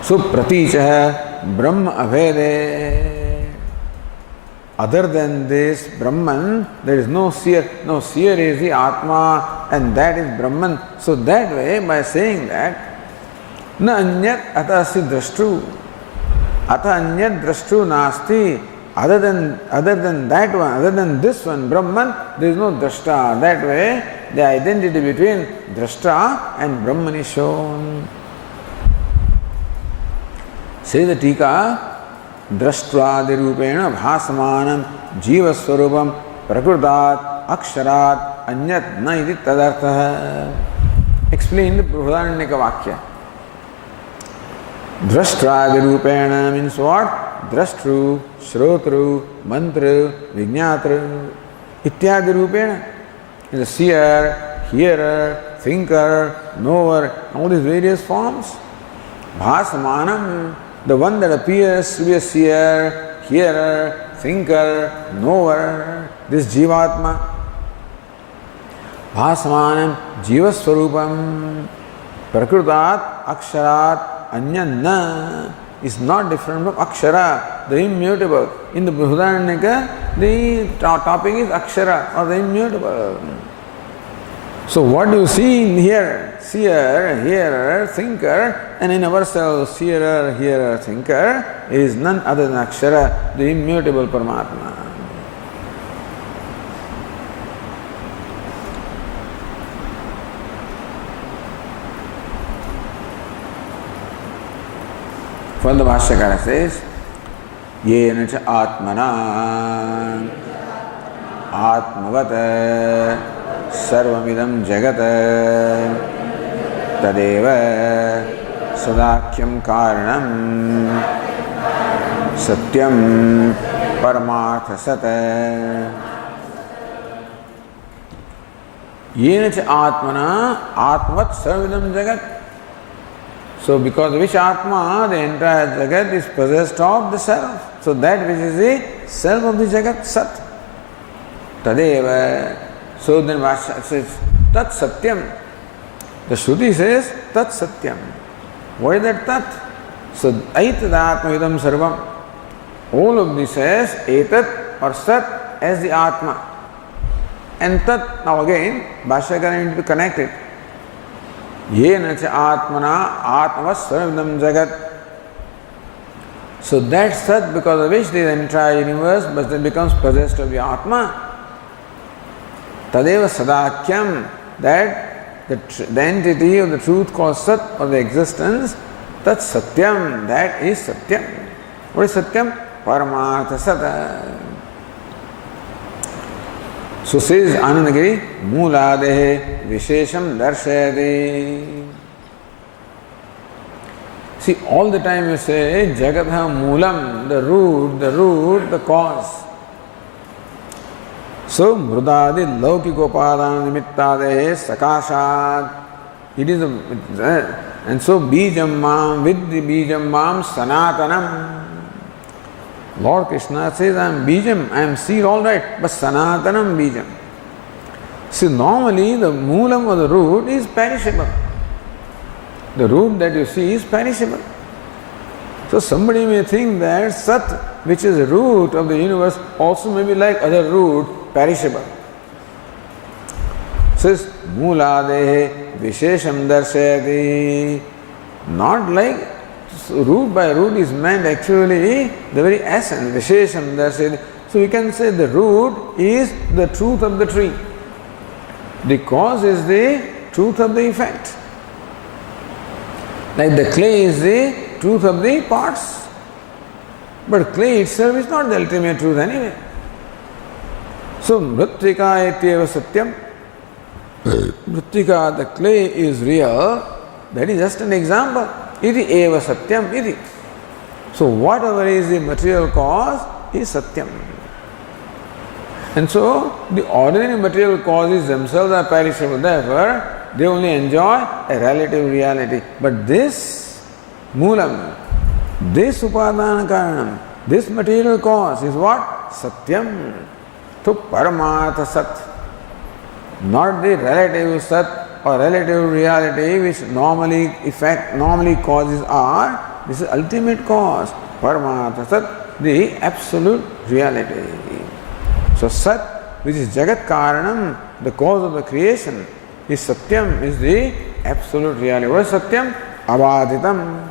So, pratīcha Brahma abhede. Other than this Brahman, there is no seer. No, seer is the Atma and that is Brahman. So that way, by saying that, na anyat atasi drashtu, ata anyat drashtu nasti, other than that one, other than this one, Brahman, there is no drashta. That way, the identity between drashta and Brahman is shown. Say the Tika, drashtvādirūpena bhāsamanam jīvasvarupam prakrutat aksharat anyat na iti tadartha. Explain the Brihadaranyaka Vakya. Drashtvādirūpena means what? Drashtru, Shrotru, Mantra, Vijñātra, Ityādirūpena. Is a seer, hearer, thinker, knower, all these various forms. Bhasamanam, the one that appears to be a seer, hearer, thinker, knower, this Jivatma. Bhasamanam, Jivasvarupam, Prakrutat, Aksharat, Anyanna is not different from Akshara, the immutable. In the Brihadaranyaka, the topic is Akshara or the immutable. So what do you see in here? Seer, hearer, thinker, and in ourselves, seer, hearer, thinker is none other than Akshara, the immutable Paramatma. Further Bhashyakara says, Yena cha atmana atmavata sarvamidam jagata tadeva sadakyam karanam satyam paramartha sata. Yena cha atmana atmavat sarvamidam jagat. So because which Atma, the entire Jagat is possessed of the Self. So that which is the Self of the Jagat, Sat. Tadeva. So then Vashya says, Tat Satyam. The Shruti says, Tat Satyam. Why that Tat? So Aitad Atmavidam Sarvam. All of this says Etat or Sat as the Atma. And Tat, now again, Bhashyakara need to connect it. Yena cha atmana atmavas sarvamidam jagat. So that Sat, because of which the entire universe becomes possessed of the Atma. Tadeva sadakyam, that the entity of the truth called Sat or the existence, tat satyam, that is Satyam. What is Satyam? Paramartha Sata. So says Anandagiri, Mūlādehe Vishesham Darshayati. See, all the time you say Jagatha Moolam, the root, the cause. So Mrudadi Laukikopadana Nimittadehe Sakashat. It is and so Bijam Mam, with the Bijam Mam Sanatanam. Lord Krishna says, I am Bijam, I am seed, all right, but Sanatanam Bijam. See, normally the Moolam or the root is perishable. The root that you see is perishable. So somebody may think that Sat, which is the root of the universe, also may be like other root, perishable. Says, Mūlādehe Vishesham Darshayati. Not like root by root is meant actually the very essence, Vishesham Darshayati. So we can say the root is the truth of the tree. The cause is the truth of the effect. Like the clay is the truth of the parts. But clay itself is not the ultimate truth anyway. So Mritika etyeva satyam. Mritika, the clay is real. That is just an example. Iti eva satyam iti. So whatever is the material cause is satyam. And so the ordinary material causes themselves are perishable. Therefore, they only enjoy a relative reality. But this moolam, this upadana karanam, this material cause is what? Satyam. To paramartha sat. Not the relative sat or relative reality which normally causes are. This is ultimate cause. Paramartha sat, the absolute reality. So Sat, which is Jagat Karanam, the cause of the creation, Is Satyam is the absolute reality. What is Satyam? Abaditam.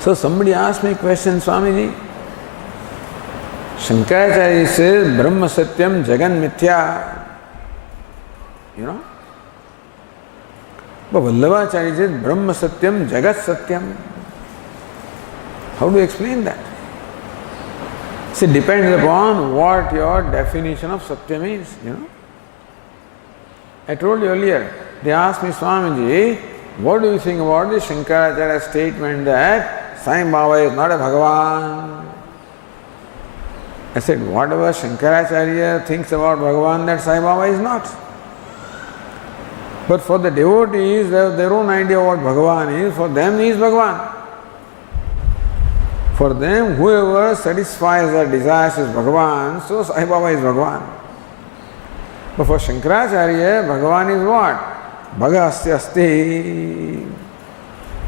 So somebody asked me a question, Swamiji. Shankaracharya says Brahma Satyam Jagan Mithya. You know? But Vallabhacharya says Brahma Satyam Jagat Satyam. How do you explain that? See, it depends upon what your definition of Satyam is, you know. I told you earlier, they asked me, Swamiji, what do you think about the Shankaracharya statement that Sai Baba is not a Bhagavan? I said, whatever Shankaracharya thinks about Bhagavan, that Sai Baba is not. But for the devotees, they have their own idea what Bhagavan is. For them, he is Bhagavan. For them, whoever satisfies their desires is Bhagavan, so Sai Baba is Bhagavan. But for Shankaracharya, Bhagavan is what? Bhagasya asti.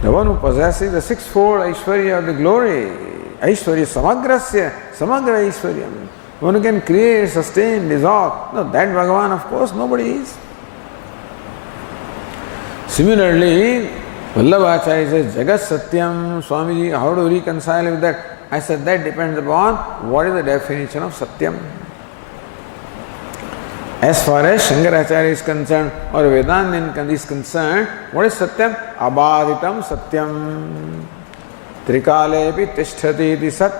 The one who possesses the sixfold Aishwarya of the glory. Aishwarya samagrasya, samagra Aishwaryam. One who can create, sustain, dissolve. No, that Bhagavan, of course, nobody is. Similarly, Vallabhacharya says, Jagat Satyam, Swamiji, how do you reconcile with that? I said, that depends upon what is the definition of Satyam. As far as Shankaracharya is concerned, or Vedanta is concerned, what is Satyam? Abaditam Satyam. Trikalepi tishtati iti sat,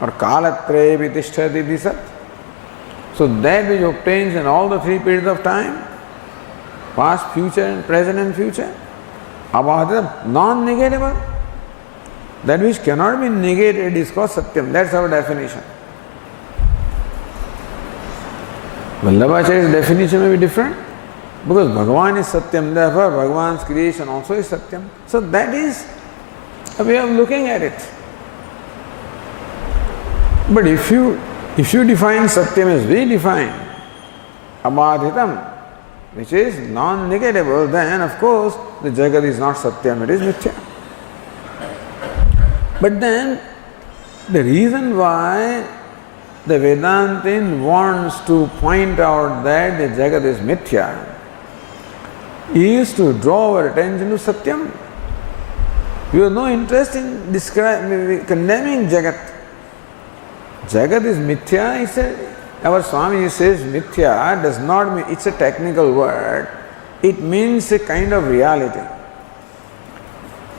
or Kalatrepi tishtati iti sat. So that which obtains in all the three periods of time, past, future, and present and future, Abaditam, non-negatable. That which cannot be negated is called Satyam. That's our definition. Vallabhacharya's definition may be different because Bhagavan is Satyam, therefore Bhagavan's creation also is Satyam. So that is a way of looking at it. But if you define Satyam as we define, Abaditam, which is non-negatable, then of course the Jagat is not Satyam, it is Mithya. But then the reason why the Vedantin wants to point out that the Jagat is Mithya is to draw our attention to Satyam. We have no interest in condemning Jagat. Jagat is Mithya. Our Swami says Mithya does not mean, it's a technical word. It means a kind of reality.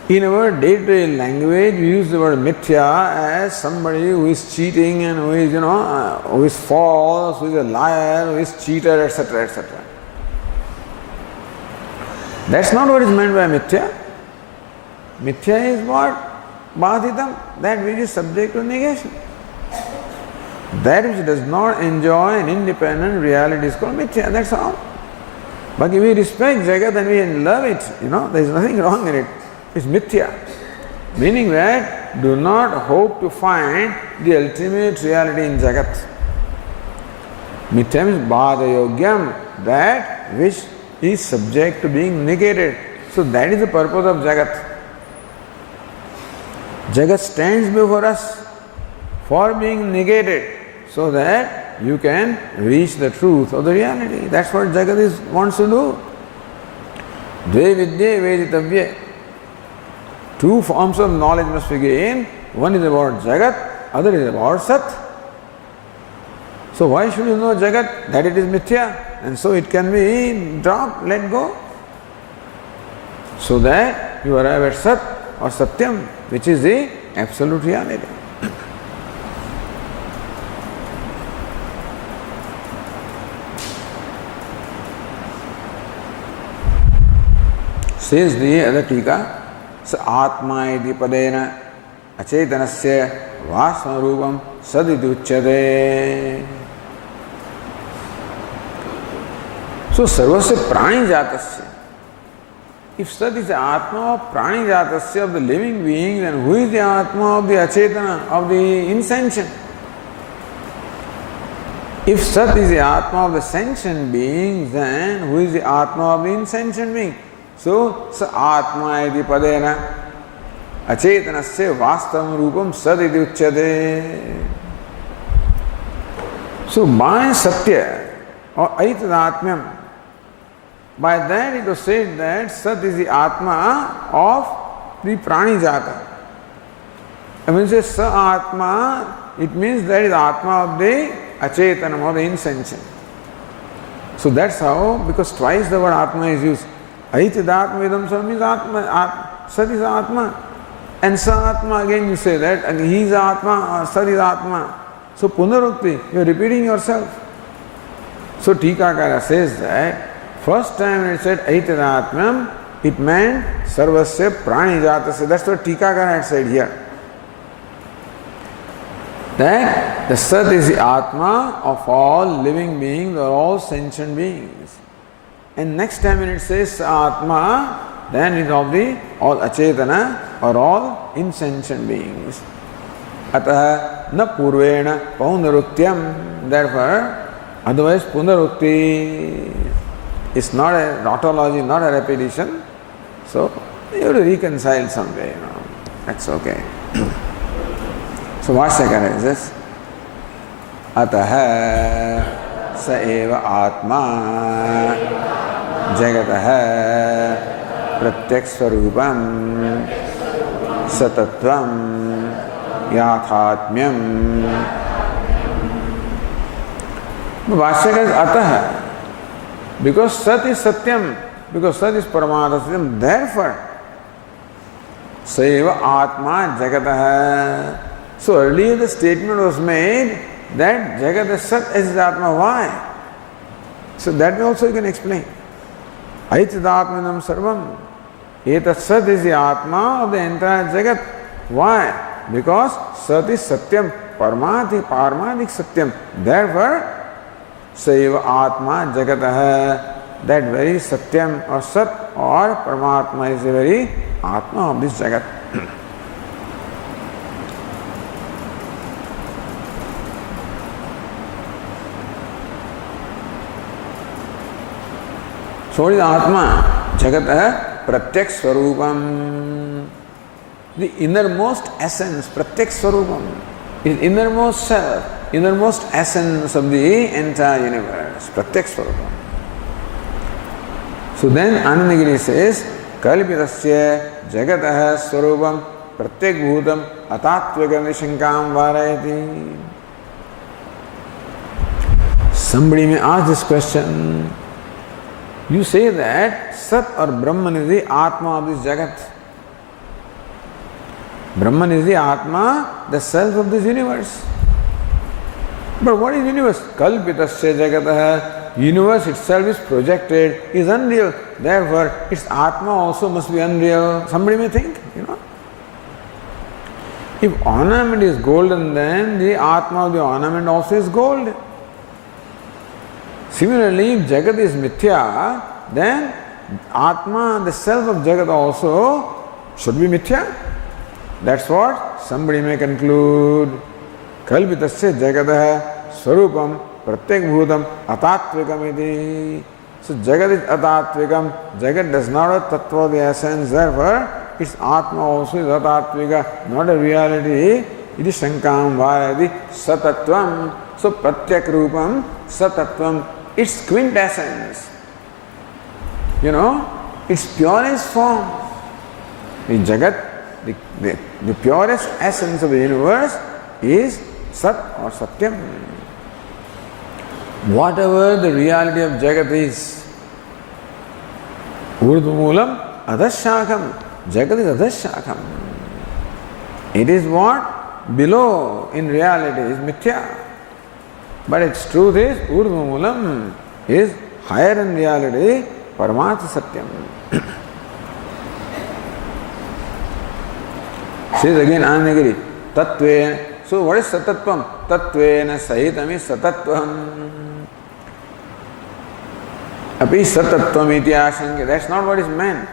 In our day-to-day language, we use the word Mithya as somebody who is cheating and who is, who is false, who is a liar, who is cheater, etc., etc. That's not what is meant by Mithya. Mithya is what? Baditam, that which is subject to negation. That which does not enjoy an independent reality is called Mithya, that's all. But if we respect Jagat and we love it, there is nothing wrong in it. It's Mithya. Meaning that do not hope to find the ultimate reality in Jagat. Mithya means Badayogyam, that which is subject to being negated. So that is the purpose of Jagat. Jagat stands before us for being negated so that you can reach the truth of the reality. That's what Jagat wants to do. Dve vidye veditavye. Two forms of knowledge must be gained. One is about Jagat, other is about Sat. So why should you know Jagat? That it is Mithya, and so it can be dropped, let go. So that you arrive at Sat or Satyam, which is the absolute reality. Says the other Tika, Sa Atma iti padena acetanasya vasmarupam sadidhuchyate. So sarvasya prani jatasya. If Sat is the Atma of prani jatasya, of the living being, then who is the Atma of the achetana, of the insentient? If Sat is the Atma of the sentient beings, then who is the Atma of the insentient being? So, sa atma iti padena acetanasya vastavam rupam sad iti uchyate. So, by Satya, or Aitadatmyam. By that it was said that Sat is the Atma of the Pranijata. And when you say Sa Atma, it means that is Atma of the Achetanam, or the insentient. So that's how, because twice the word Atma is used. Aitadatma Idam means Atma, Sat is Atma. And Sa Atma, again you say that, and he is Atma, Sat is Atma. So Punarukti, you are repeating yourself. So Tikakara says that first time when it said Aitadatmam, it meant Sarvasya Pranijatasya. That's what Tikakara had said here. That the Sat is the Atma of all living beings or all sentient beings. And next time when it says Atma, then it is of the all Achetana or all insentient beings. Ataha na purvena paunarutyam. Therefore, otherwise punarukti is not a tautology, not a repetition. So you have to reconcile someday, That's okay. So Vashyakara is this. Ataha sa eva atma jagataha pratyak swarupam satatvam yathatmyam. Vashyakara is ataha. Because Sat is Satyam, because Sat is Paramata Satyam, therefore Saiva Atma Jagataha. So earlier the statement was made that Jagat is Sat is Atma. Why? So that also you can explain. Aitadatmanam Sarvam. Etat Sat is the Atma of the entire Jagat. Why? Because Sat is Satyam, Paramadik Satyam. Therefore, Saiva Atma Jagataha, that very Satyam or Sat or Paramatma is the very Atma of this Jagat. So what is Atma? Jagataha Pratyak Swarupam. The innermost essence, Pratyak Swarupam, is innermost self, innermost essence of the entire universe, Pratyak Swarupam. So then Anandagiri says, Kalpitasya Jagataha Swarupam Pratyak Bhutam Atatvagam Vishankam Varayati. Somebody may ask this question. You say that Sat or Brahman is the Atma of this Jagat. Brahman is the Atma, the self of this universe. But what is universe? Kalpitasya Jagataha. Universe itself is projected, is unreal. Therefore, its Atma also must be unreal. Somebody may think, If ornament is golden, then the Atma of the ornament also is gold. Similarly, if Jagat is Mithya, then Atma, the self of Jagat also should be Mithya. That's what somebody may conclude. Kalpitasya Jagataha Swarupam Pratyak Bhutam Atatvikam iti. So Jagat is Atatvikam. Jagat does not have Tattva, the essence. Therefore, its Atma also is Atatvika, not a reality. It is Shankam Varayati Satatvam. So Pratyak Rupam Satatvam, its quintessence. Its purest form. The Jagat, the purest essence of the universe is Sat or Satyam. Whatever the reality of Jagat is, Urdhumulam Adhashakam. Jagat is Adhashakam. It is what? Below in reality is Mithya. But its truth is Urdhumulam is higher in reality, Paramatma Satyam. Says again Anandagiri, Tattve. So what is Satatvam? Tattvena Sahitam is Satatvam. Api Satatvam iti ashanka. That's not what is meant.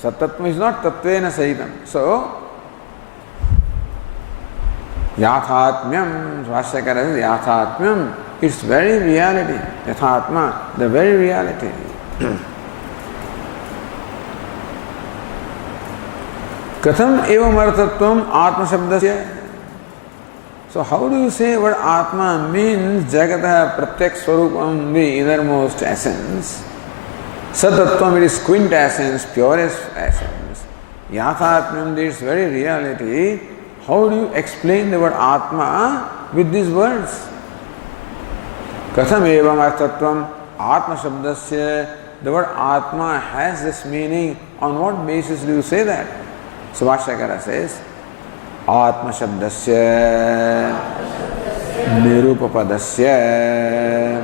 Satatvam is not Tattvena Sahitam. So, Yathatmyam, Vashyakara is Yathatmyam. Its very reality. Yathatma, the very reality. Katham evam arthatvam atma shabdasya. So how do you say what Atma means Jagata Pratyak Swarupam, the innermost essence? Satatvam, it is quintessence, purest essence. Yathatmam, this very reality. How do you explain the word Atma with these words? Katham evam arthatvam Atma Shabdasya. The word Atma has this meaning. On what basis do you say that? Subhashakara says, Atma Shabdasya Nirupapadasya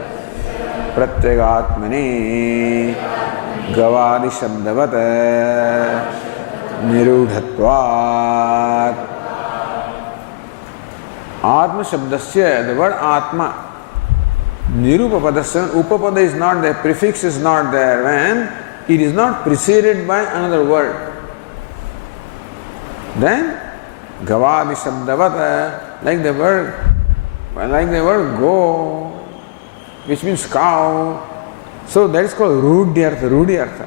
Pratyagatmani Gavadi Shabdavat Nirudhatvat. Atma Shabdasya, the word Atma, Nirupapadasya, Upapada is not there, prefix is not there when it is not preceded by another word. Then Gavadi Shabdavata, like the word go, which means cow. So that is called Rudyartha.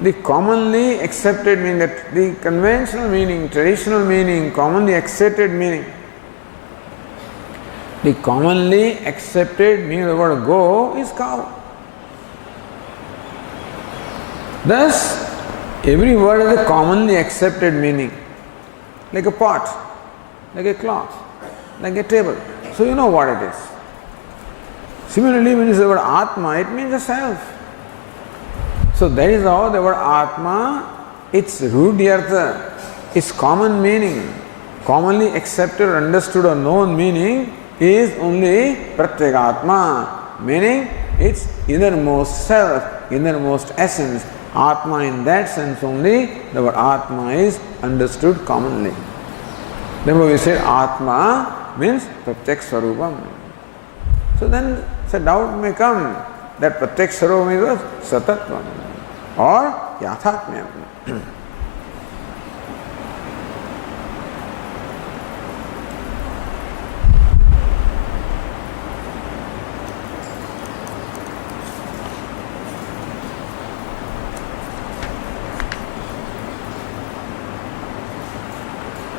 The commonly accepted meaning, that the conventional meaning, traditional meaning, commonly accepted meaning. The commonly accepted meaning of the word go is cow. Thus, every word has a commonly accepted meaning, like a pot, like a cloth, like a table. So you know what it is. Similarly, when you say the word Atma, it means a self. So that is how the word Atma, its Rudyartha, its common meaning, commonly accepted, understood or known meaning is only Pratyagatma, meaning its innermost self, innermost essence. Atma, in that sense only, the word Atma is understood commonly. Therefore we say Atma means Pratyak Swarupam. So then a doubt may come that Pratyak Swarupam is what? Satatvam or Yathatmyam.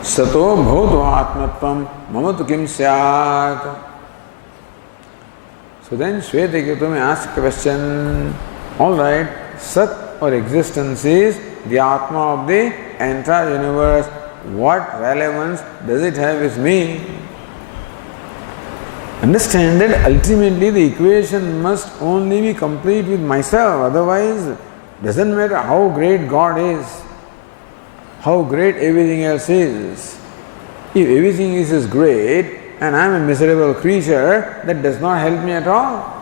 Sato bhauto atmatvam mamatu kim syat. So then Shvetaketu may ask a question, alright, Sat or existence is the Atma of the entire universe. What relevance does it have with me? Understand that ultimately the equation must only be complete with myself, otherwise it doesn't matter how great God is, how great everything else is. If everything is great and I am a miserable creature, that does not help me at all.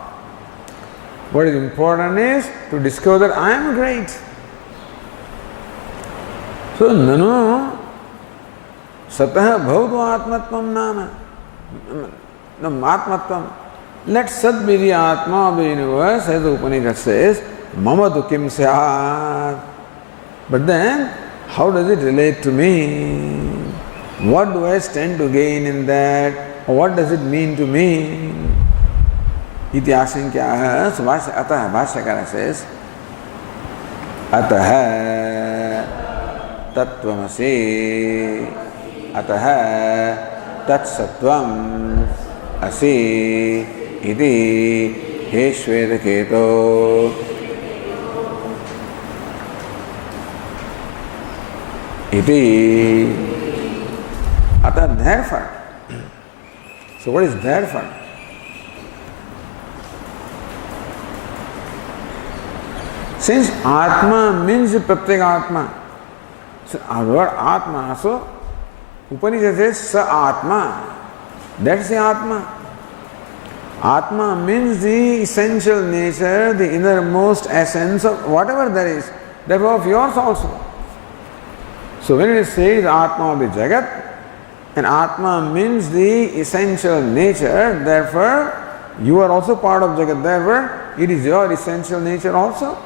What is important is to discover that I am great. So, nanu satah bhavatu atmatvam nama. Atmatvam. Let Sat be the Atma of the universe, as the Upanishad says, mama tu kim syat. But then, how does it relate to me? What do I stand to gain in that? Or what does it mean to me? Iti asankyaha. So Atah Bhashyakara says, Atah Tattvamasi Atah Tatsattvam Asi Iti He Shvetaketu. Iti Atah, therefore. So what is therefore? Since Atma means Pratyagatma, so our word Atma, so Upanishad says Sa Atma. That's the Atma. Atma means the essential nature, the innermost essence of whatever there is, therefore of yours also. So when it says Atma of the Jagat, and Atma means the essential nature, therefore you are also part of Jagat, therefore it is your essential nature also.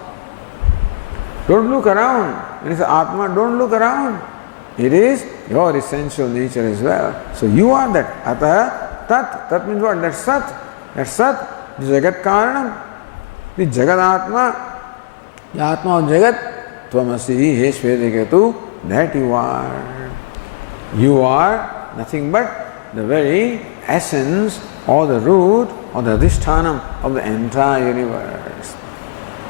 Don't look around. When it is Atma, don't look around. It is your essential nature as well. So you are that. Atah Tat. Tat means what? That's Sat. That's Sat. The Jagat Karanam. The Jagat Atma. The Atma of Jagat. Tvamasi He Shvetaketu. That you are. You are nothing but the very essence or the root or the adhishthanam of the entire universe.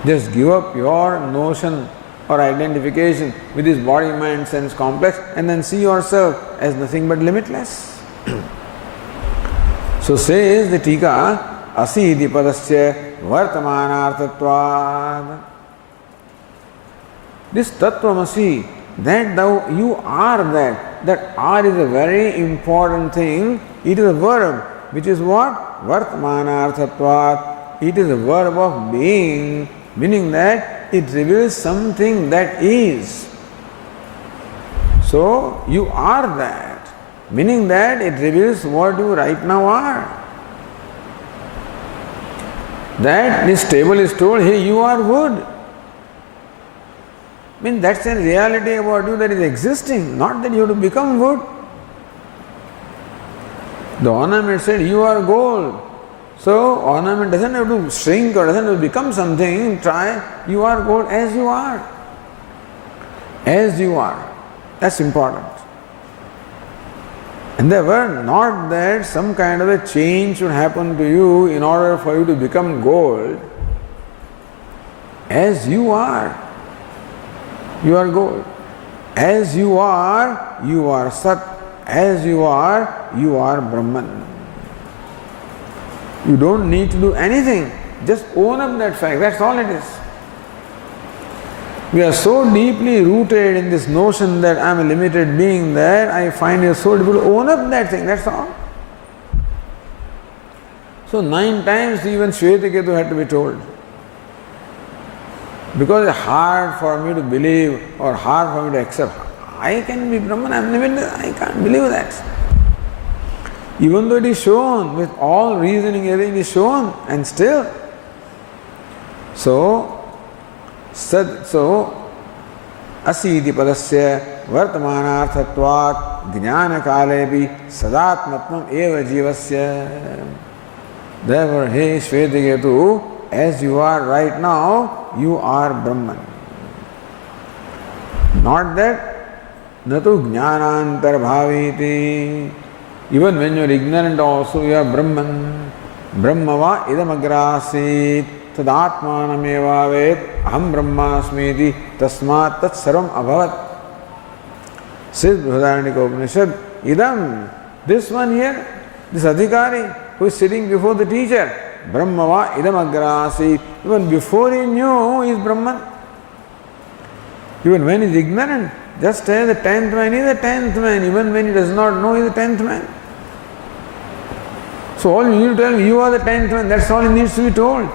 Just give up your notion or identification with this body, mind, sense complex and then see yourself as nothing but limitless. So says the Tika, Asidi Padasya Vartamanartatvad. This Tattvamasi, that thou, you are that are is a very important thing. It is a verb, which is what? Vartamanartatvad. It is a verb of being, meaning that it reveals something that is. So, you are that, meaning that it reveals what you right now are. That this table is told, hey, you are wood. I mean, that's a reality about you that is existing, not that you have to become wood. The ornament said, you are gold. So, ornament doesn't have to shrink or doesn't have to become something. Try, you are gold as you are. As you are. That's important. And there were not that some kind of a change should happen to you in order for you to become gold. As you are gold. As you are Sat. As you are Brahman. You don't need to do anything. Just own up that fact. That's all it is. We are so deeply rooted in this notion that I am a limited being that I find it so difficult to own up that thing. That's all. So 9 times even Shvetaketu had to be told. Because it's hard for me to believe or hard for me to accept. I can be Brahman, I am limited. I can't believe that. Even though it is shown, with all reasoning, everything is shown, and still. So, asidi padasya vartamanarthatvat jnana kalepi sadatmatvam eva jivasya. Therefore, hey Shvetaketu, as you are right now, you are Brahman. Not that natu jnanantar bhaviti. Even when you are ignorant also, you are Brahman. Brahmava idamagrasit tadatmanameva aham brahmasmiti tasmat tat sarvam abhavat. Says Brihadaranyaka Upanishad, idam, this one here, this adhikari who is sitting before the teacher, Brahmava idamagrasit. Even before he knew, he is Brahman. Even when he is ignorant, just say the 10th man is the 10th man. Even when he does not know, he is the 10th man. So all you need to tell him, you are the 10th man. That's all he needs to be told.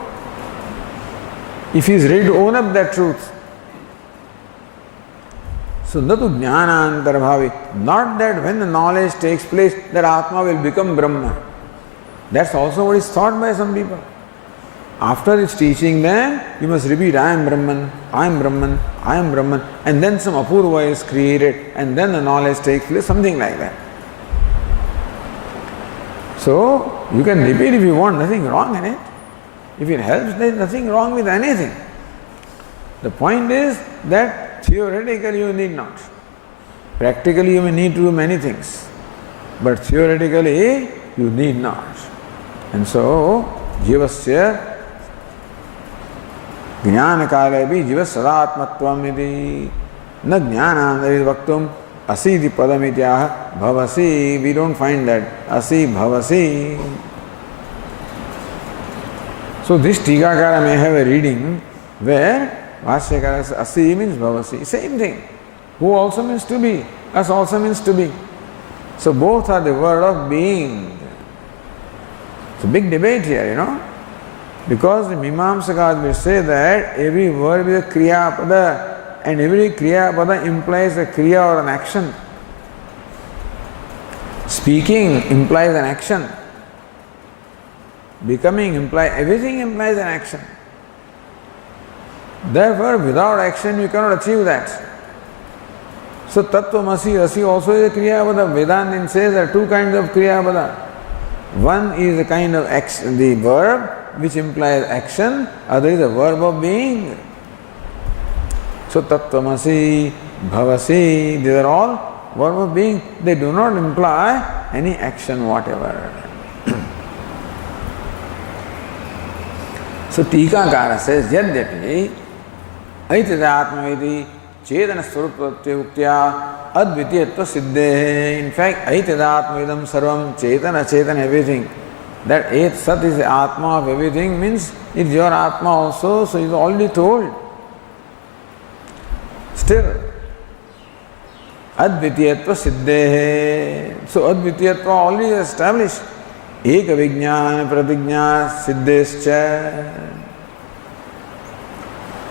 If he is ready to own up that truth. So natu jnanantar bhavi. Not that when the knowledge takes place, that Atma will become Brahma. That's also what is thought by some people. After its teaching, then you must repeat, I am Brahman, I am Brahman, I am Brahman, and then some apurva is created, and then the knowledge takes place, something like that. So, you can repeat if you want, nothing wrong in it. If it helps, there is nothing wrong with anything. The point is that theoretically you need not. Practically you may need to do many things, but theoretically you need not. And so, jivasya jnana kalepi jiva sadatmatvam iti na jnanandari vaktum asidi padamityah bhavasi. We don't find that. Asi bhavasi. So this Tikakara may have a reading where Vashyakara says asi means bhavasi. Same thing. Who also means to be. As also means to be. So both are the word of being. It's a big debate here, you know. Because the Mimamsakas will say that every word is a Kriya Pada, and every Kriya Pada implies a Kriya or an action. Speaking implies an action. Becoming implies, everything implies an action. Therefore, without action you cannot achieve that. So Tattvamasi, Asi also is a Kriya Pada. Vedanta says there are 2 kinds of Kriya Pada. One is a kind of action, the verb which implies action, other is a verb of being. So Tattvamasi, Bhavasi, these are all verb of being, they do not imply any action whatever. So Tikakara says, Yadyapi Aityadatmaviti Chetana Swarupatyuktya Advitiyatva Siddhe. In fact, Aityadatmavidam Sarvam Chetana Chetana everything. That Et Sat is the Atma of everything means it's your Atma also, so it's already told. Still, Advitiyatva Siddhe. So Advitiyatva already established. Eka Vijnana Pratigna Siddhescha.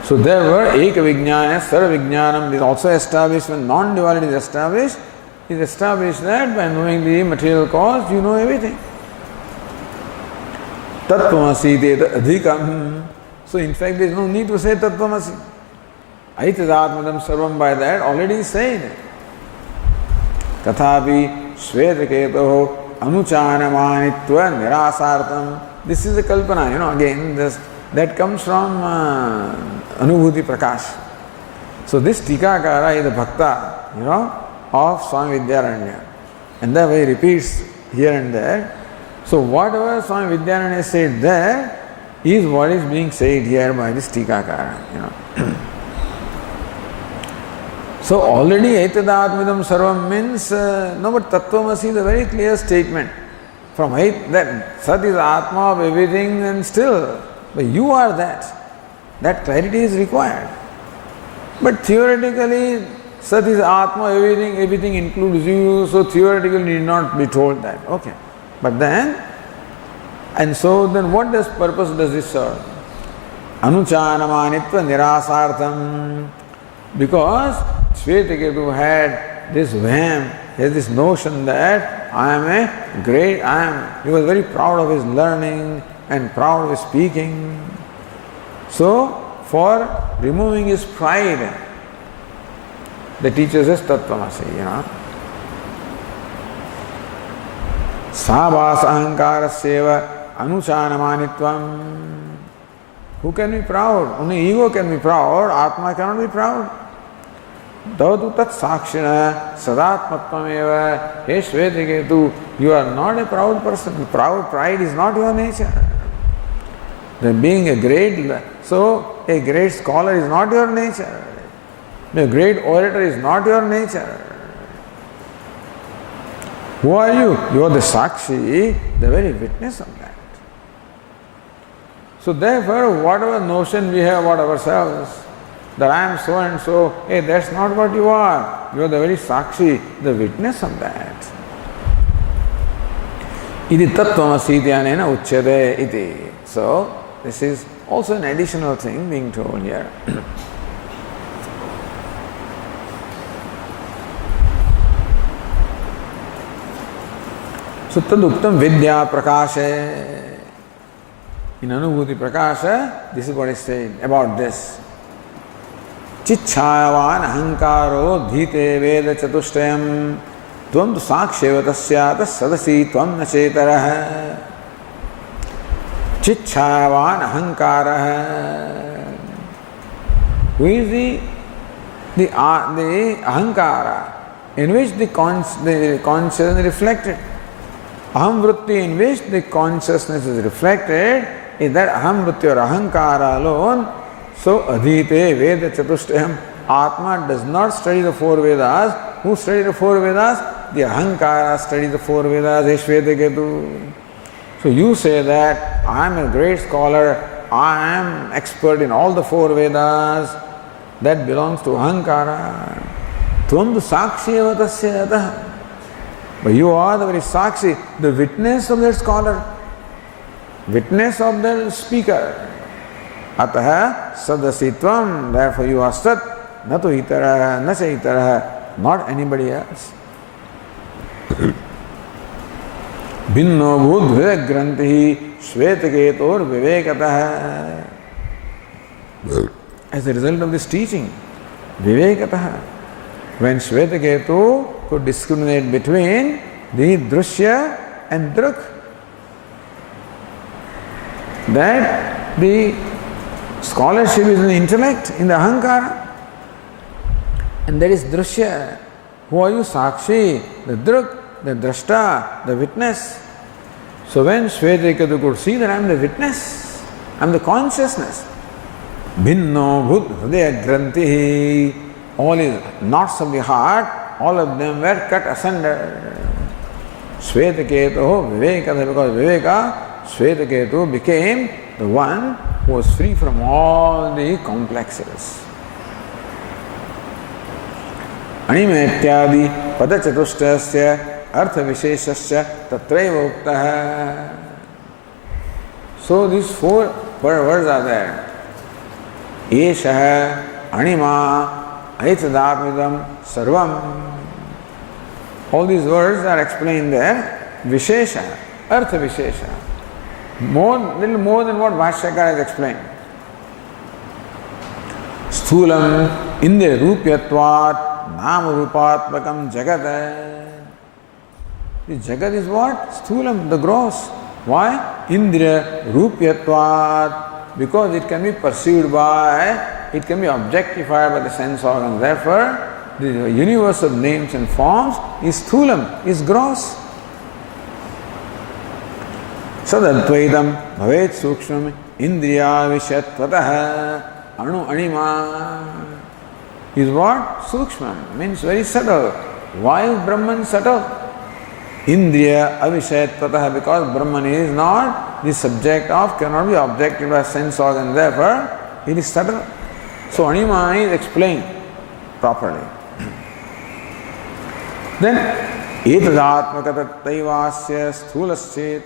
So there were Eka Vijnana, Sarva Vijnanam is also established. When non-duality is established, it is established that by knowing the material cause, you know everything. Tattvamasi teta adhikam. So in fact there is no need to say Tattvamasi. Aityadatmadam sarvam by that already said. Tathapi Shvetaketo Anuchanamanitva Nirasartam. This is a kalpana, again, that comes from Anubhuti Prakash. So this Tikakara is a bhakta, of Swami Vidyaranya. And that way he repeats here and there. So whatever Swami Vidyaranya said there is what is being said here by this Tikakara, So already Aityadatmidam Sarvam means, no, but Tattvamasi is a very clear statement. From that Sat is Atma of everything and still, but you are that. That clarity is required. But theoretically, Sat is Atma, everything includes you, so theoretically need not be told that. Okay. But then what purpose does this serve? Anuchanamanitva nirasartham. Because Shvetaketu had this vaham, has this notion that he was very proud of his learning and proud of his speaking. So, for removing his pride, the teacher says Tattvamasi, Sabhas ahankaraseva anuchanamanitvam. Who can be proud? Only ego can be proud, Atma cannot be proud. Davatu tat sakshina sadatmatmameva. Hey Shvetaketu, you are not a proud person. Pride is not your nature. Being a great scholar is not your nature. A great orator is not your nature. Who are you? You are the Sakshi, the very witness of that. So therefore, whatever notion we have about ourselves, that I am so and so, hey, that's not what you are. You are the very Sakshi, the witness of that. Iti tattvamasi dhyanena uchyate iti. So, this is also an additional thing being told here. So, taduktam vidya prakasha. In Anubhuti Prakasha, this is what is said about this. Chichayavan ahankaro dhite veda chatushtayam tvam tu saksheva tasyata sadasi tvam nachetaraha. Chichayavan ahankara. Who is the ahankara in which the consciousness is reflected? Aham vritti in which the consciousness is reflected is that aham vritti or ahankara alone. So adhite veda chatushtayam. Atma does not study the four Vedas. Who study the four Vedas? The ahankara study the four Vedas. Shvetaketu. So you say that I am a great scholar, I am expert in all the four Vedas. That belongs to ahankara. Tvam tu sakshi eva tasya atah. But you are the very Sakshi, the witness of that scholar, witness of the speaker. Ataha sadasitvam, therefore you are Sat, natu itaraha, na cha itaraha, not anybody else. Binno bhud vivek grantihi Shvetaketor vivekataha. As a result of this teaching, vivekataha, when Shvetaketu could discriminate between the Drushya and Druk, that the scholarship is in the intellect, in the ahankara, and that is Drushya. Who are you? Sakshi, the Druk, the Drashta, the witness. So when Shvetaketu could see that I am the witness, I am the consciousness, Bhinno Bhut Hridaya Grantihi, all his knots of the heart, all of them were cut asunder. Shvetaketu Viveka, because Viveka, Shvetaketu became the one who was free from all the complexes. Anima ityadi padachatushtasya artha visheshasya tatraiva uktaha. So these four words are there. Eshaha, Anima, Aitadapidam, Sarvam. All these words are explained there. Vishesha, Artha Vishesha. Little more than what Bhashyakara has explained. Sthulam, Indriya Rupyatvat, Nama Rupatmakam Jagat. The Jagat is what? Sthulam, the gross. Why? Indriya Rupyatvat. Because it can be perceived by, it can be objectified by the sense organs. Therefore, the universe of names and forms is sthulam, is gross. Sadadvaitam bhavet sukshmam indriya vishatvatah anu anima is what? Sukshmam, means very subtle. Why is Brahman subtle? Indriya avishayatvatah, because Brahman is not the subject of, cannot be objected by sense organ, therefore it is subtle. So anima is explained properly. Then etadatmaka tattvaasya sthulasya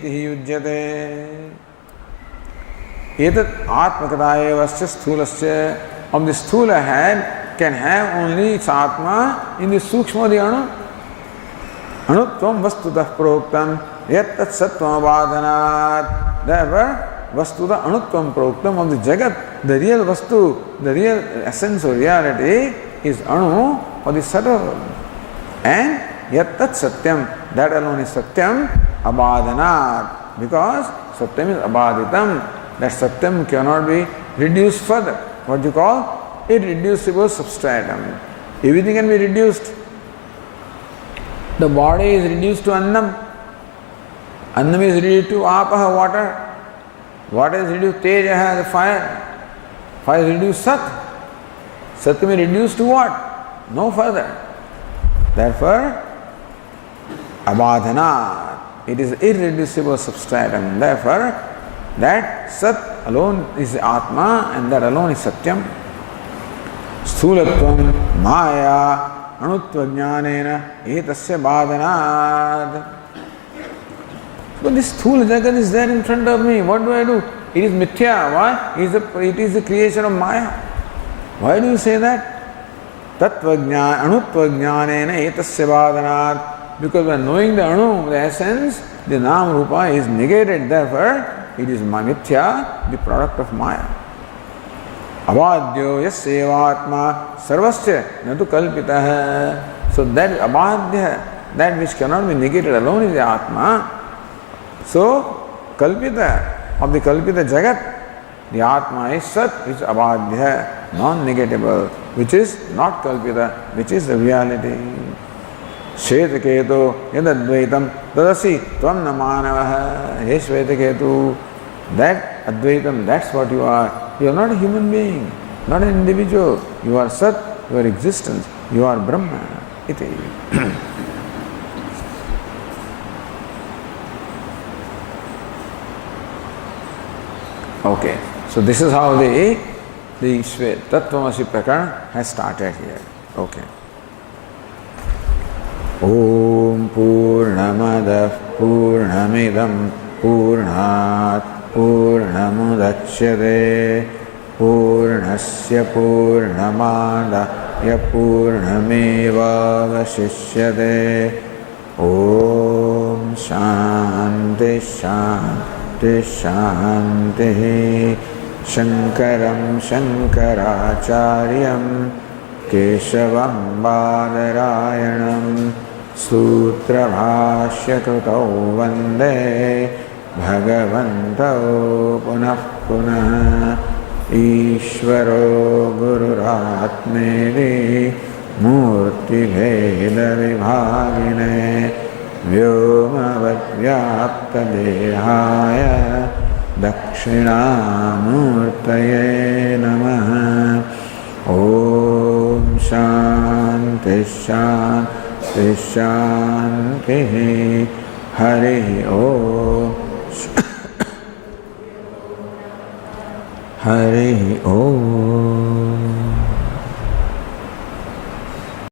yujyate. Etat atmakadayavasya sthulasya, of the sthula head can have only its atma in the sukshma, the anu. Anutvam vastutah proktam yat tat sattvam abhadanat. Therefore, vastuta anutvam proktam, of the jagat, the real vastu, the real essence of reality is anu, or the subtle. And yat tat satyam, that alone is satyam abhadanat, because satyam is abhaditam. That satyam cannot be reduced further. What do you call? Irreducible substratum. Everything can be reduced. The body is reduced to annam. Annam is reduced to apaha, water. Water is reduced to tejaha, the fire. Fire is reduced to sat. Sat can be reduced to what? No further. Therefore, abhadhanat, it is irreducible substratum. Therefore, that sat alone is atma and that alone is satyam. Sthulatvam maya anutva jnanena etasya bhadanat. But this sthula jagat is there in front of me. What do I do? It is mithya. Why? It is the creation of maya. Why do you say that? Tattva anutva jnanena etasya bhadanat. Because by knowing the anu, the essence, the nam rupa is negated. Therefore, it is mithya, the product of maya. Abhadyo yasyevatma sarvasya natu kalpitah. So that abhadya, that which cannot be negated alone is the atma. So kalpita, of the kalpita jagat, the atma is sat, which is abhadya, non-negatable, which is not kalpita, which is the reality. Shvetaketu yadadvaitam tadasi tvam namanavaha. Hey Shvetaketu, that advaitam, that's what you are. You are not a human being, not an individual. You are Sat, you are existence, you are Brahma. Iti. Okay, so this is how the Tattvamasi Prakarana has started here. Okay. Om Purnamadah Purnamidam Purnat Purnamudachyate Purnasya Purnamadaya Purnameva Vashishyate. Om Shanti Shanti Shanti. Shankaram Shankaracharyam Keshavam Badarayanam Sutra Bhashyakritau Vande Bhagavantau Punah Punah Ishvaro Gururatmeri मूर्तिभेदविभागिने व्योमवद्व्याप्तदेहाय दक्षिणामूर्तये नमः। ॐ शान्ति शान्ति शान्तिः। हरिः ॐ हरिः ॐ।